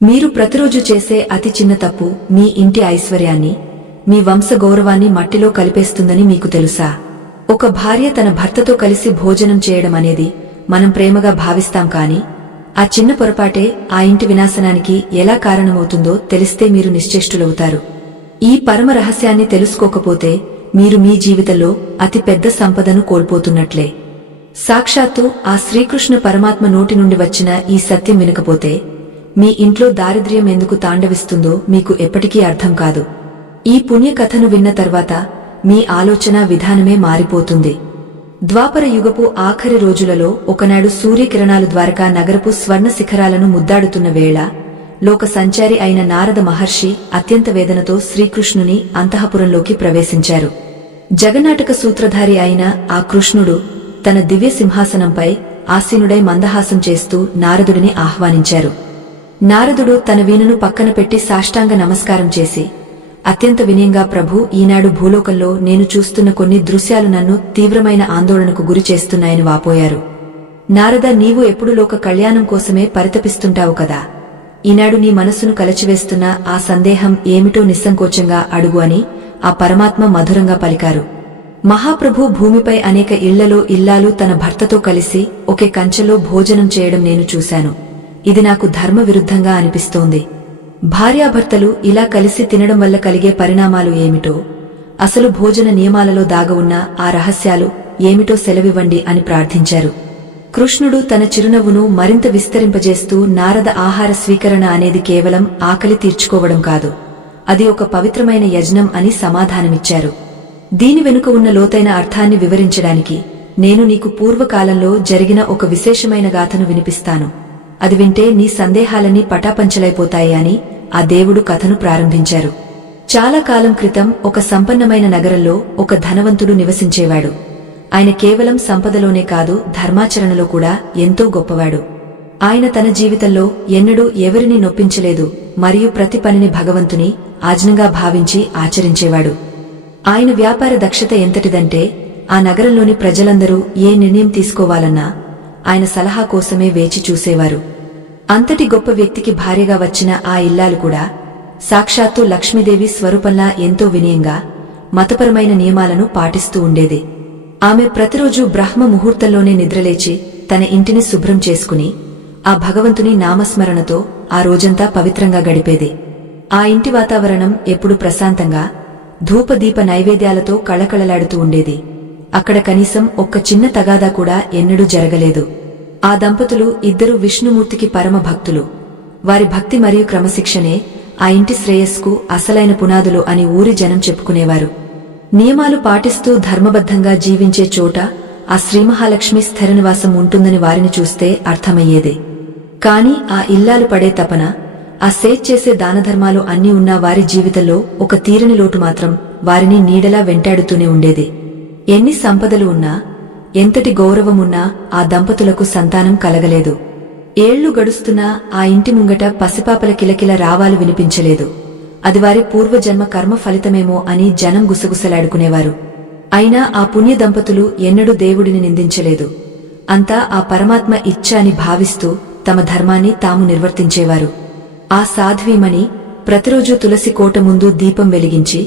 మీరు ప్రతిరోజు చేసే అతి చిన్న తప్పు మీ ఇంటి ఐశ్వర్యాన్ని, మీ వంశ గౌరవాన్ని మట్టిలో కలిపేస్తుందని మీకు తెలుసా? ఒక భార్య తన భర్తతో కలిసి భోజనం చేయడం అనేది మనం ప్రేమగా భావిస్తాం కాని ఆ చిన్న పొరపాటే ఆ ఇంటి వినాశనానికి ఎలా కారణమవుతుందో తెలిస్తే మీరు నిశ్చేష్టులవుతారు. ఈ పరమ రహస్యాన్ని తెలుసుకోకపోతే మీరు మీ జీవితంలో అతి పెద్ద సంపదను కోల్పోతున్నట్లే. సాక్షాత్తు ఆ శ్రీకృష్ణ పరమాత్మ నోటి నుండి వచ్చిన ఈ సత్యం వినకపోతే మీ ఇంట్లో దారిద్ర్యం ఎందుకు తాండవిస్తుందో మీకు ఎప్పటికీ అర్థం కాదు. ఈ పుణ్యకథను విన్న తర్వాత మీ ఆలోచన విధానమే మారిపోతుంది. ద్వాపర యుగపు ఆఖరి రోజులలో ఒకనాడు సూర్యకిరణాలు ద్వారకా నగరపు స్వర్ణ శిఖరాలను ముద్దాడుతున్న వేళ లోక సంచారి అయిన నారద మహర్షి అత్యంత వేదనతో శ్రీకృష్ణుని అంతఃపురంలోకి ప్రవేశించారు. జగన్నాటక సూత్రధారి అయిన ఆ కృష్ణుడు తన దివ్య సింహాసనంపై ఆసీనుడై మందహాసం చేస్తూ నారదుడిని ఆహ్వానించారు. నారదుడు తన వీణను పక్కన పెట్టి సాష్టాంగ నమస్కారం చేసి అత్యంత వినయంగా, ప్రభూ, ఈనాడు భూలోకంలో నేను చూస్తున్న కొన్ని దృశ్యాలు నన్ను తీవ్రమైన ఆందోళనకు గురి చేస్తున్నాయని వాపోయారు. నారద, నీవు ఎప్పుడు లోక కళ్యాణం కోసమే పరితపిస్తుంటావు కదా, ఈనాడు నీ మనస్సును కలచివేస్తున్న ఆ సందేహం ఏమిటో నిస్సంకోచంగా అడుగు అని ఆ పరమాత్మ మధురంగా పలికారు. మహాప్రభు, భూమిపై అనేక ఇళ్లలో ఇల్లాలు తన భర్తతో కలిసి ఒకే కంచెలో భోజనం చేయడం నేను చూశాను. ఇది నాకు ధర్మ విరుద్ధంగా అనిపిస్తోంది. భార్యాభర్తలు ఇలా కలిసి తినడం వల్ల కలిగే పరిణామాలు ఏమిటో, అసలు భోజన నియమాలలో దాగవున్న ఆ రహస్యాలు ఏమిటో సెలవివ్వండి అని ప్రార్థించారు. కృష్ణుడు తన చిరునవ్వును మరింత విస్తరింపజేస్తూ, నారద, ఆహార స్వీకరణ అనేది కేవలం ఆకలి తీర్చుకోవడం కాదు, అది ఒక పవిత్రమైన యజ్ఞం అని సమాధానమిచ్చారు. దీని వెనుక ఉన్న లోతైన అర్థాన్ని వివరించడానికి నేను నీకు పూర్వకాలంలో జరిగిన ఒక విశేషమైన గాథను వినిపిస్తాను. అది వింటే నీ సందేహాలన్నీ పటాపంచలైపోతాయి అని ఆ దేవుడు కథను ప్రారంభించారు. చాలా కాలం క్రితం ఒక సంపన్నమైన నగరంలో ఒక ధనవంతుడు నివసించేవాడు. ఆయన కేవలం సంపదలోనే కాదు, ధర్మాచరణలో కూడా ఎంతో గొప్పవాడు. ఆయన తన జీవితంలో ఎన్నడూ ఎవరినీ నొప్పించలేదు మరియు ప్రతి పనిని భగవంతుని ఆజ్ఞగా భావించి ఆచరించేవాడు. ఆయన వ్యాపార దక్షత ఎంతటిదంటే ఆ నగరంలోని ప్రజలందరూ ఏ నిర్ణయం తీసుకోవాలన్నా ఆయన సలహా కోసమే వేచి చూసేవారు. అంతటి గొప్ప వ్యక్తికి భార్యగా వచ్చిన ఆ ఇల్లాలు కూడా సాక్షాత్తు లక్ష్మీదేవి స్వరూపంలా ఎంతో వినయంగా మతపరమైన నియమాలను పాటిస్తూ ఉండేది. ఆమె ప్రతిరోజు బ్రహ్మ ముహూర్తంలోనే నిద్రలేచి తన ఇంటిని శుభ్రం చేసుకుని ఆ భగవంతుని నామస్మరణతో ఆ రోజంతా పవిత్రంగా గడిపేది. ఆ ఇంటి వాతావరణం ఎప్పుడూ ప్రశాంతంగా ధూపదీప నైవేద్యాలతో కళకళలాడుతూ ఉండేది. అక్కడ కనీసం ఒక్క చిన్న తగాదా కూడా ఎన్నడూ జరగలేదు. ఆ దంపతులు ఇద్దరు విష్ణుమూర్తికి పరమ భక్తులు. వారి భక్తి మరియు క్రమశిక్షణే ఆ ఇంటి శ్రేయస్కు అసలైన పునాదులు అని ఊరి జనం చెప్పుకునేవారు. నియమాలు పాటిస్తూ ధర్మబద్ధంగా జీవించే చోట ఆ శ్రీమహాలక్ష్మి స్థిరనివాసం ఉంటుందని వారిని చూస్తే అర్థమయ్యేది. కాని ఆ ఇల్లాలు పడే తపన, ఆ సేట్ చేసే దానధర్మాలు అన్నీ ఉన్నా వారి జీవితంలో ఒక తీరని లోటు మాత్రం వారిని నీడలా వెంటాడుతూనే ఉండేది. ఎన్ని సంపదలు ఉన్నా, ఎంతటి గౌరవమున్నా ఆ దంపతులకు సంతానం కలగలేదు. ఏళ్లు గడుస్తున్నా ఆ ఇంటి ముంగట పసిపాపల కిలకిల రావాలు వినిపించలేదు. అది వారి పూర్వజన్మ కర్మ ఫలితమేమో అని జనం గుసగుసలాడుకునేవారు. అయినా ఆ పుణ్య దంపతులు ఎన్నడూ దేవుడిని నిందించలేదు. అంతా ఆ పరమాత్మ ఇచ్ఛ అని భావిస్తూ తమ ధర్మాన్ని తాము నిర్వర్తించేవారు. ఆ సాధ్వీమణి ప్రతిరోజూ తులసి కోట ముందు దీపం వెలిగించి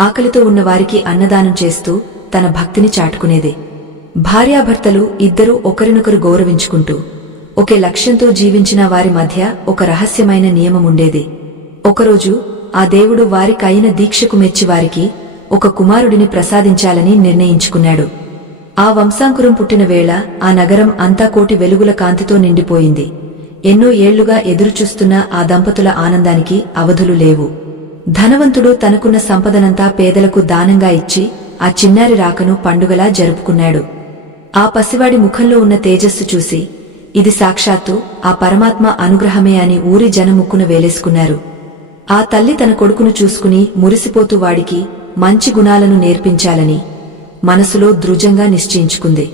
ఆకలితో ఉన్న వారికి అన్నదానం చేస్తూ తన భక్తిని చాటుకునేది. భార్యాభర్తలు ఇద్దరూ ఒకరినొకరు గౌరవించుకుంటూ ఒకే లక్ష్యంతో జీవించిన వారి మధ్య ఒక రహస్యమైన నియమముండేది. ఒకరోజు ఆ దేవుడు వారికైన దీక్షకు మెచ్చి వారికి ఒక కుమారుడిని ప్రసాదించాలని నిర్ణయించుకున్నాడు. ఆ వంశాంకురం పుట్టిన వేళ ఆ నగరం అంతా కోటి వెలుగుల కాంతితో నిండిపోయింది. ఎన్నో ఏళ్లుగా ఎదురుచూస్తున్న ఆ దంపతుల ఆనందానికి అవధులు లేవు. ధనవంతుడు తనకున్న సంపదనంతా పేదలకు దానంగా ఇచ్చి ఆ చిన్నారి రాకను పండుగలా జరుపుకున్నాడు. ఆ పసివాడి ముఖంలో ఉన్న తేజస్సు చూసి ఇది సాక్షాత్తు ఆ పరమాత్మ అనుగ్రహమే అని ఊరి జనముక్కున వేలేసుకున్నారు. ఆ తల్లి తన కొడుకును చూసుకుని మురిసిపోతూ వాడికి మంచి గుణాలను నేర్పించాలని మనసులో దృఢంగా నిశ్చయించుకుంది.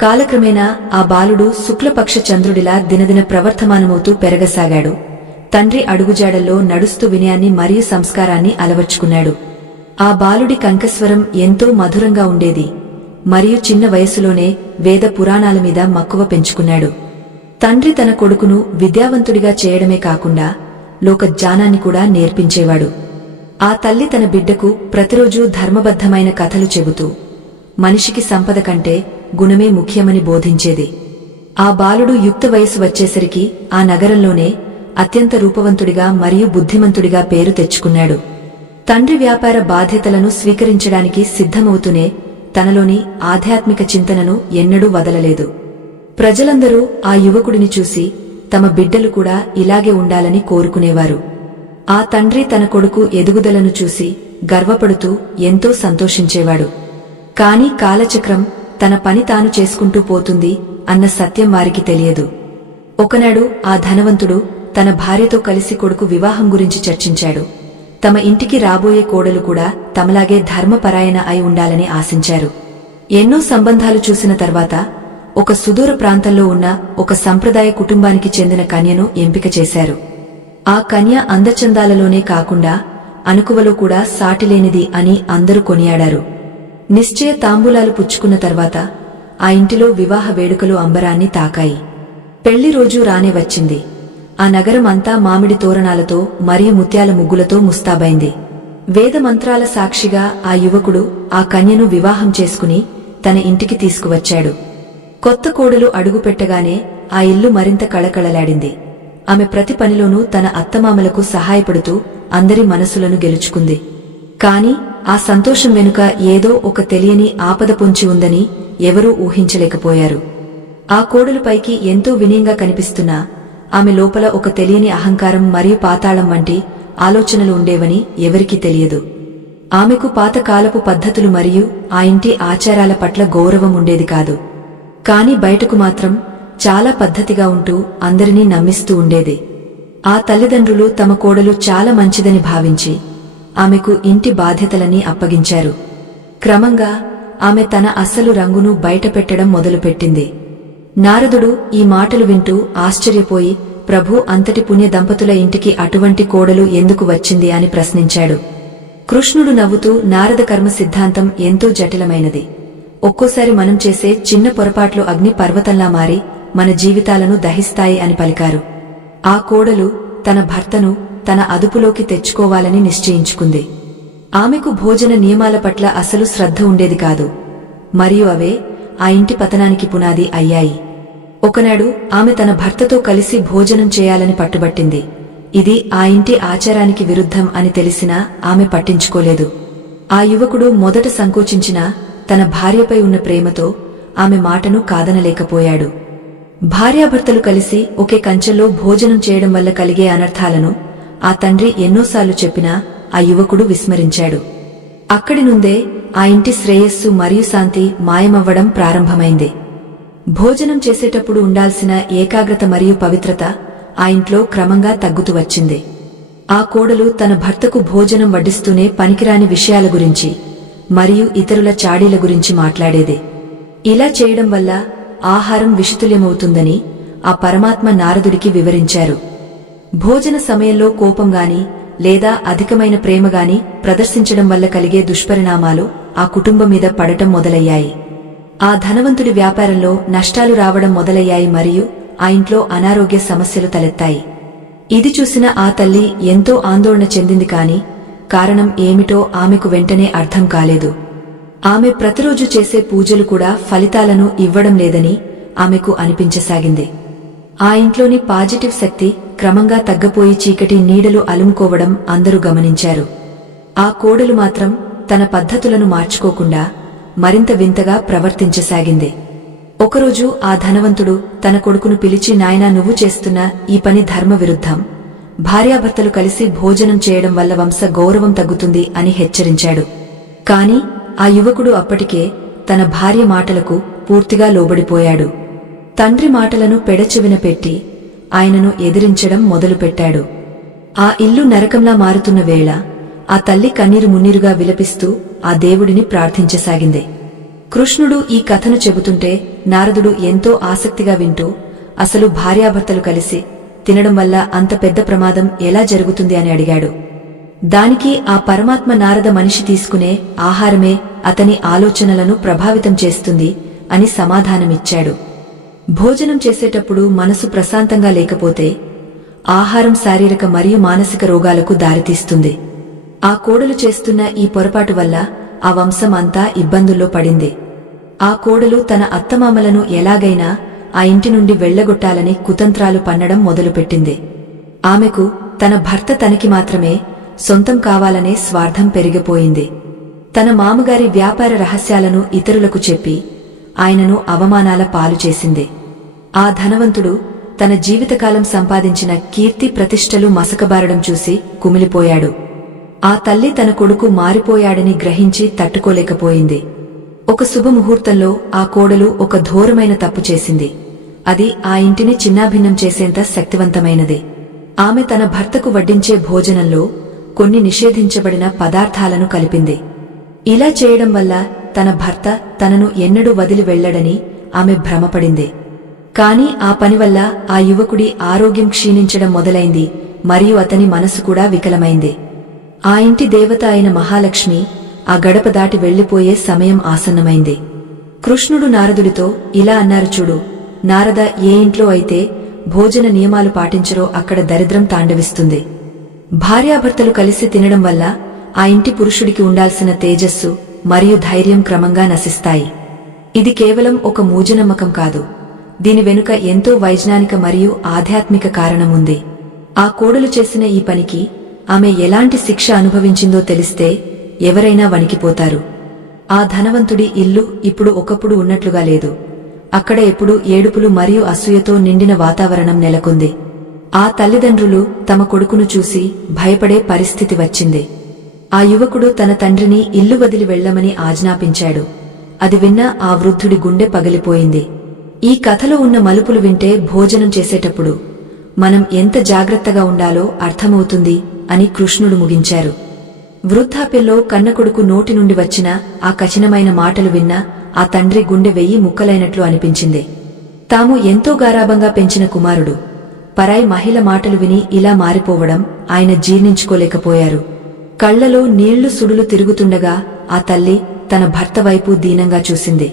కాలక్రమేణా ఆ బాలుడు శుక్లపక్ష చంద్రుడిలా దినదిన ప్రవర్తమానమవుతూ పెరగసాగాడు. తండ్రి అడుగుజాడల్లో నడుస్తూ వినయాన్ని మరియు సంస్కారాన్ని అలవర్చుకున్నాడు. ఆ బాలుడి కంఠస్వరం ఎంతో మధురంగా ఉండేది మరియు చిన్న వయసులోనే వేద పురాణాల మీద మక్కువ పెంచుకున్నాడు. తండ్రి తన కొడుకును విద్యావంతుడిగా చేయడమే కాకుండా లోకజ్ఞానాన్ని కూడా నేర్పించేవాడు. ఆ తల్లి తన బిడ్డకు ప్రతిరోజూ ధర్మబద్ధమైన కథలు చెబుతూ మనిషికి సంపద కంటే గుణమే ముఖ్యమని బోధించేది. ఆ బాలుడు యుక్త వయసు వచ్చేసరికి ఆ నగరంలోనే అత్యంత రూపవంతుడిగా మరియు బుద్ధిమంతుడిగా పేరు తెచ్చుకున్నాడు. తండ్రి వ్యాపార బాధ్యతలను స్వీకరించడానికి సిద్ధమవుతూనే తనలోని ఆధ్యాత్మిక చింతనను ఎన్నడూ వదలలేదు. ప్రజలందరూ ఆ యువకుడిని చూసి తమ బిడ్డలు కూడా ఇలాగే ఉండాలని కోరుకునేవారు. ఆ తండ్రి తన కొడుకు ఎదుగుదలను చూసి గర్వపడుతూ ఎంతో సంతోషించేవాడు. కాని కాలచక్రం తన పని తాను చేసుకుంటూ పోతుంది అన్న సత్యం వారికి తెలియదు. ఒకనాడు ఆ ధనవంతుడు తన భార్యతో కలిసి కొడుకు వివాహం గురించి చర్చించాడు. తమ ఇంటికి రాబోయే కోడలు కూడా తమలాగే ధర్మపరాయణ అయి ఉండాలని ఆశించారు. ఎన్నో సంబంధాలు చూసిన తర్వాత ఒక సుదూర ప్రాంతంలో ఉన్న ఒక సంప్రదాయ కుటుంబానికి చెందిన కన్యను ఎంపిక చేశారు. ఆ కన్య అందచందాలలోనే కాకుండా అణకువలో కూడా సాటిలేనిది అని అందరూ కొనియాడారు. నిశ్చయ తాంబూలాలు పుచ్చుకున్న తర్వాత ఆ ఇంటిలో వివాహ వేడుకలు అంబరాన్ని తాకాయి. పెళ్లి రోజు రానే వచ్చింది. ఆ నగరం అంతా మామిడి తోరణాలతో మరియు ముత్యాల ముగ్గులతో ముస్తాబైంది. వేదమంత్రాల సాక్షిగా ఆ యువకుడు ఆ కన్యను వివాహం చేసుకుని తన ఇంటికి తీసుకువచ్చాడు. కొత్త కోడలు అడుగుపెట్టగానే ఆ ఇల్లు మరింత కళకళలాడింది. ఆమె ప్రతి పనిలోనూ తన అత్తమామలకు సహాయపడుతూ అందరి మనసులను గెలుచుకుంది. కాని ఆ సంతోషం వెనుక ఏదో ఒక తెలియని ఆపద పొంచి ఉందని ఎవరూ ఊహించలేకపోయారు. ఆ కోడలుపైకి ఎంతో వినయంగా కనిపిస్తున్నా ఆమె లోపల ఒక తెలియని అహంకారం మరియు పాతాళం వంటి ఆలోచనలు ఉండేవని ఎవరికీ తెలియదు. ఆమెకు పాతకాలపు పద్ధతులు మరియు ఆ ఇంటి ఆచారాల పట్ల గౌరవం ఉండేది కాదు. కాని బయటకు మాత్రం చాలా పద్ధతిగా ఉంటూ అందరినీ నమ్మిస్తూ ఉండేది. ఆ తల్లిదండ్రులు తమ కోడలు చాలా మంచిదని భావించి ఆమెకు ఇంటి బాధ్యతలన్నీ అప్పగించారు. క్రమంగా ఆమె తన అసలు రంగును బయటపెట్టడం మొదలుపెట్టింది. నారదుడు ఈ మాటలు వింటూ ఆశ్చర్యపోయి ప్రభూ, అంతటి పుణ్య దంపతుల ఇంటికి అటువంటి కోడలు ఎందుకు వచ్చింది అని ప్రశ్నించాడు. కృష్ణుడు నవ్వుతూ నారద కర్మ సిద్ధాంతం ఎంతో జటిలమైనది. ఒక్కోసారి మనం చేసే చిన్న పొరపాట్లు అగ్ని పర్వతంలా మారి మన జీవితాలను దహిస్తాయి అని పలికారు. ఆ కోడలు తన భర్తను తన అదుపులోకి తెచ్చుకోవాలని నిశ్చయించుకుంది. ఆమెకు భోజన నియమాల పట్ల అసలు శ్రద్ధ ఉండేది కాదు, మరియు అవే ఆ ఇంటి పతనానికి పునాది అయ్యాయి. ఒకనాడు ఆమె తన భర్తతో కలిసి భోజనం చేయాలని పట్టుబట్టింది. ఇది ఆ ఇంటి ఆచారానికి విరుద్ధం అని తెలిసినా ఆమె పట్టించుకోలేదు. ఆ యువకుడు మొదట సంకోచించినా తన భార్యపై ఉన్న ప్రేమతో ఆమె మాటను కాదనలేకపోయాడు. భార్యాభర్తలు కలిసి ఒకే కంచెలో భోజనం చేయడం వల్ల కలిగే అనర్థాలను ఆ తండ్రి ఎన్నోసార్లు చెప్పినా ఆ యువకుడు విస్మరించాడు. అక్కడి నుండే ఆ ఇంటి శ్రేయస్సు మరియు శాంతి మాయమవ్వడం ప్రారంభమైంది. భోజనం చేసేటప్పుడు ఉండాల్సిన ఏకాగ్రత మరియు పవిత్రత ఆ ఇంట్లో క్రమంగా తగ్గుతూ వచ్చింది. ఆ కోడలు తన భర్తకు భోజనం వడ్డిస్తూనే పనికిరాని విషయాల గురించి మరియు ఇతరుల చాడీల గురించి మాట్లాడేది. ఇలా చేయడం వల్ల ఆహారం విషతుల్యమవుతుందని ఆ పరమాత్మ నారదుడికి వివరించారు. భోజన సమయంలో కోపంగాని లేదా అధికమైన ప్రేమగాని ప్రదర్శించడం వల్ల కలిగే దుష్పరిణామాలు ఆ కుటుంబం మీద పడటం మొదలయ్యాయి. ఆ ధనవంతుడి వ్యాపారంలో నష్టాలు రావడం మొదలయ్యాయి మరియు ఆ ఇంట్లో అనారోగ్య సమస్యలు తలెత్తాయి. ఇది చూసిన ఆ తల్లి ఎంతో ఆందోళన చెందింది. కాని కారణం ఏమిటో ఆమెకు వెంటనే అర్థం కాలేదు. ఆమె ప్రతిరోజు చేసే పూజలు కూడా ఫలితాలను ఇవ్వడం లేదని ఆమెకు అనిపించసాగింది. ఆ ఇంట్లోని పాజిటివ్ శక్తి క్రమంగా తగ్గపోయి చీకటి నీడలు అలుముకోవడం అందరూ గమనించారు. ఆ కోడలు మాత్రం తన పద్ధతులను మార్చుకోకుండా మరింత వింతగా ప్రవర్తించసాగింది. ఒకరోజు ఆ ధనవంతుడు తన కొడుకును పిలిచి, నాయనా, నువ్వు చేస్తున్న ఈ పని ధర్మ విరుద్ధం. భార్యాభర్తలు కలిసి భోజనం చేయడం వల్ల వంశ గౌరవం తగ్గుతుంది అని హెచ్చరించాడు. కాని ఆ యువకుడు అప్పటికే తన భార్య మాటలకు పూర్తిగా లోబడిపోయాడు. తండ్రి మాటలను పెడచెవిన పెట్టి ఆయనను ఎదిరించడం మొదలుపెట్టాడు. ఆ ఇల్లు నరకంలా మారుతున్న వేళ ఆ తల్లి కన్నీరు మున్నీరుగా విలపిస్తూ ఆ దేవుడిని ప్రార్థించసాగింది. కృష్ణుడు ఈ కథను చెబుతుంటే నారదుడు ఎంతో ఆసక్తిగా వింటూ, అసలు భార్యాభర్తలు కలిసి తినడం వల్ల అంత పెద్ద ప్రమాదం ఎలా జరుగుతుంది అని అడిగాడు. దానికి ఆ పరమాత్మ, నారద మనిషి తీసుకునే ఆహారమే అతని ఆలోచనలను ప్రభావితం చేస్తుంది అని సమాధానమిచ్చాడు. భోజనం చేసేటప్పుడు మనసు ప్రశాంతంగా లేకపోతే ఆహారం శారీరక మరియు మానసిక రోగాలకు దారితీస్తుంది. ఆ కోడలు చేస్తున్న ఈ పొరపాటు వల్ల ఆ వంశం అంతా ఇబ్బందుల్లో పడింది. ఆ కోడలు తన అత్తమామలను ఎలాగైనా ఆ ఇంటి నుండి వెళ్లగొట్టాలని కుతంత్రాలు పన్నడం మొదలుపెట్టింది. ఆమెకు తన భర్త తనకి మాత్రమే సొంతం కావాలనే స్వార్థం పెరిగిపోయింది. తన మామగారి వ్యాపార రహస్యాలను ఇతరులకు చెప్పి ఆయనను అవమానాల పాలు చేసింది. ఆ ధనవంతుడు తన జీవితకాలం సంపాదించిన కీర్తి ప్రతిష్టలు మసకబారడం చూసి కుమిలిపోయాడు. ఆ తల్లి తన కొడుకు మారిపోయాడని గ్రహించి తట్టుకోలేకపోయింది. ఒక శుభముహూర్తంలో ఆ కోడలు ఒక ఘోరమైన తప్పు చేసింది. అది ఆ ఇంటిని చిన్నాభిన్నం చేసేంత శక్తివంతమైనది. ఆమె తన భర్తకు వడ్డించే భోజనంలో కొన్ని నిషేధించబడిన పదార్థాలను కలిపింది. ఇలా చేయడం వల్ల తన భర్త తనను ఎన్నడూ వదిలి వెళ్లడని ఆమె భ్రమపడింది. కాని ఆ పనివల్ల ఆ యువకుడి ఆరోగ్యం క్షీణించడం మొదలైంది మరియు అతని మనసు కూడా వికలమైంది. ఆ ఇంటి దేవత అయిన మహాలక్ష్మి ఆ గడప దాటి వెళ్లిపోయే సమయం ఆసన్నమైంది. కృష్ణుడు నారదుడితో ఇలా అన్నారు, చూడు నారద, ఏ ఇంట్లో అయితే భోజన నియమాలు పాటించరో అక్కడ దరిద్రం తాండవిస్తుంది. భార్యాభర్తలు కలిసి తినడం వల్ల ఆ ఇంటి పురుషుడికి ఉండాల్సిన తేజస్సు మరియు ధైర్యం క్రమంగా నశిస్తాయి. ఇది కేవలం ఒక మూఢనమ్మకం కాదు. దీని వెనుక ఎంతో వైజ్ఞానిక మరియు ఆధ్యాత్మిక కారణముంది. ఆ కోడలు చేసిన ఈ పనికి ఆమె ఎలాంటి శిక్ష అనుభవించిందో తెలిస్తే ఎవరైనా వణికిపోతారు. ఆ ధనవంతుడి ఇల్లు ఇప్పుడు ఒకప్పుడు ఉన్నట్లుగా లేదు. అక్కడ ఎప్పుడూ ఏడుపులు మరియు అసూయతో నిండిన వాతావరణం నెలకొంది. ఆ తల్లిదండ్రులు తమ కొడుకును చూసి భయపడే పరిస్థితి వచ్చింది. ఆ యువకుడు తన తండ్రిని ఇల్లు వదిలి వెళ్లమని ఆజ్ఞాపించాడు. అది విన్న ఆ వృద్ధుడి గుండె పగిలిపోయింది. ఈ కథలో ఉన్న మలుపులు వింటే భోజనం చేసేటప్పుడు మనం ఎంత జాగ్రత్తగా ఉండాలో అర్థమవుతుంది అని కృష్ణుడు ముగించారు. వృద్ధాప్యంలో కన్నకొడుకు నోటి నుండి వచ్చిన ఆ కఠినమైన మాటలు విన్న ఆ తండ్రి గుండె 1000 ముక్కలైనట్లు అనిపించింది. తాము ఎంతో గారాబంగా పెంచిన కుమారుడు పరాయి మహిళ మాటలు విని ఇలా మారిపోవడం ఆయన జీర్ణించుకోలేకపోయారు. కళ్లలో నీళ్లు సుడులు తిరుగుతుండగా ఆ తల్లి తన భర్త వైపు దీనంగా చూసింది.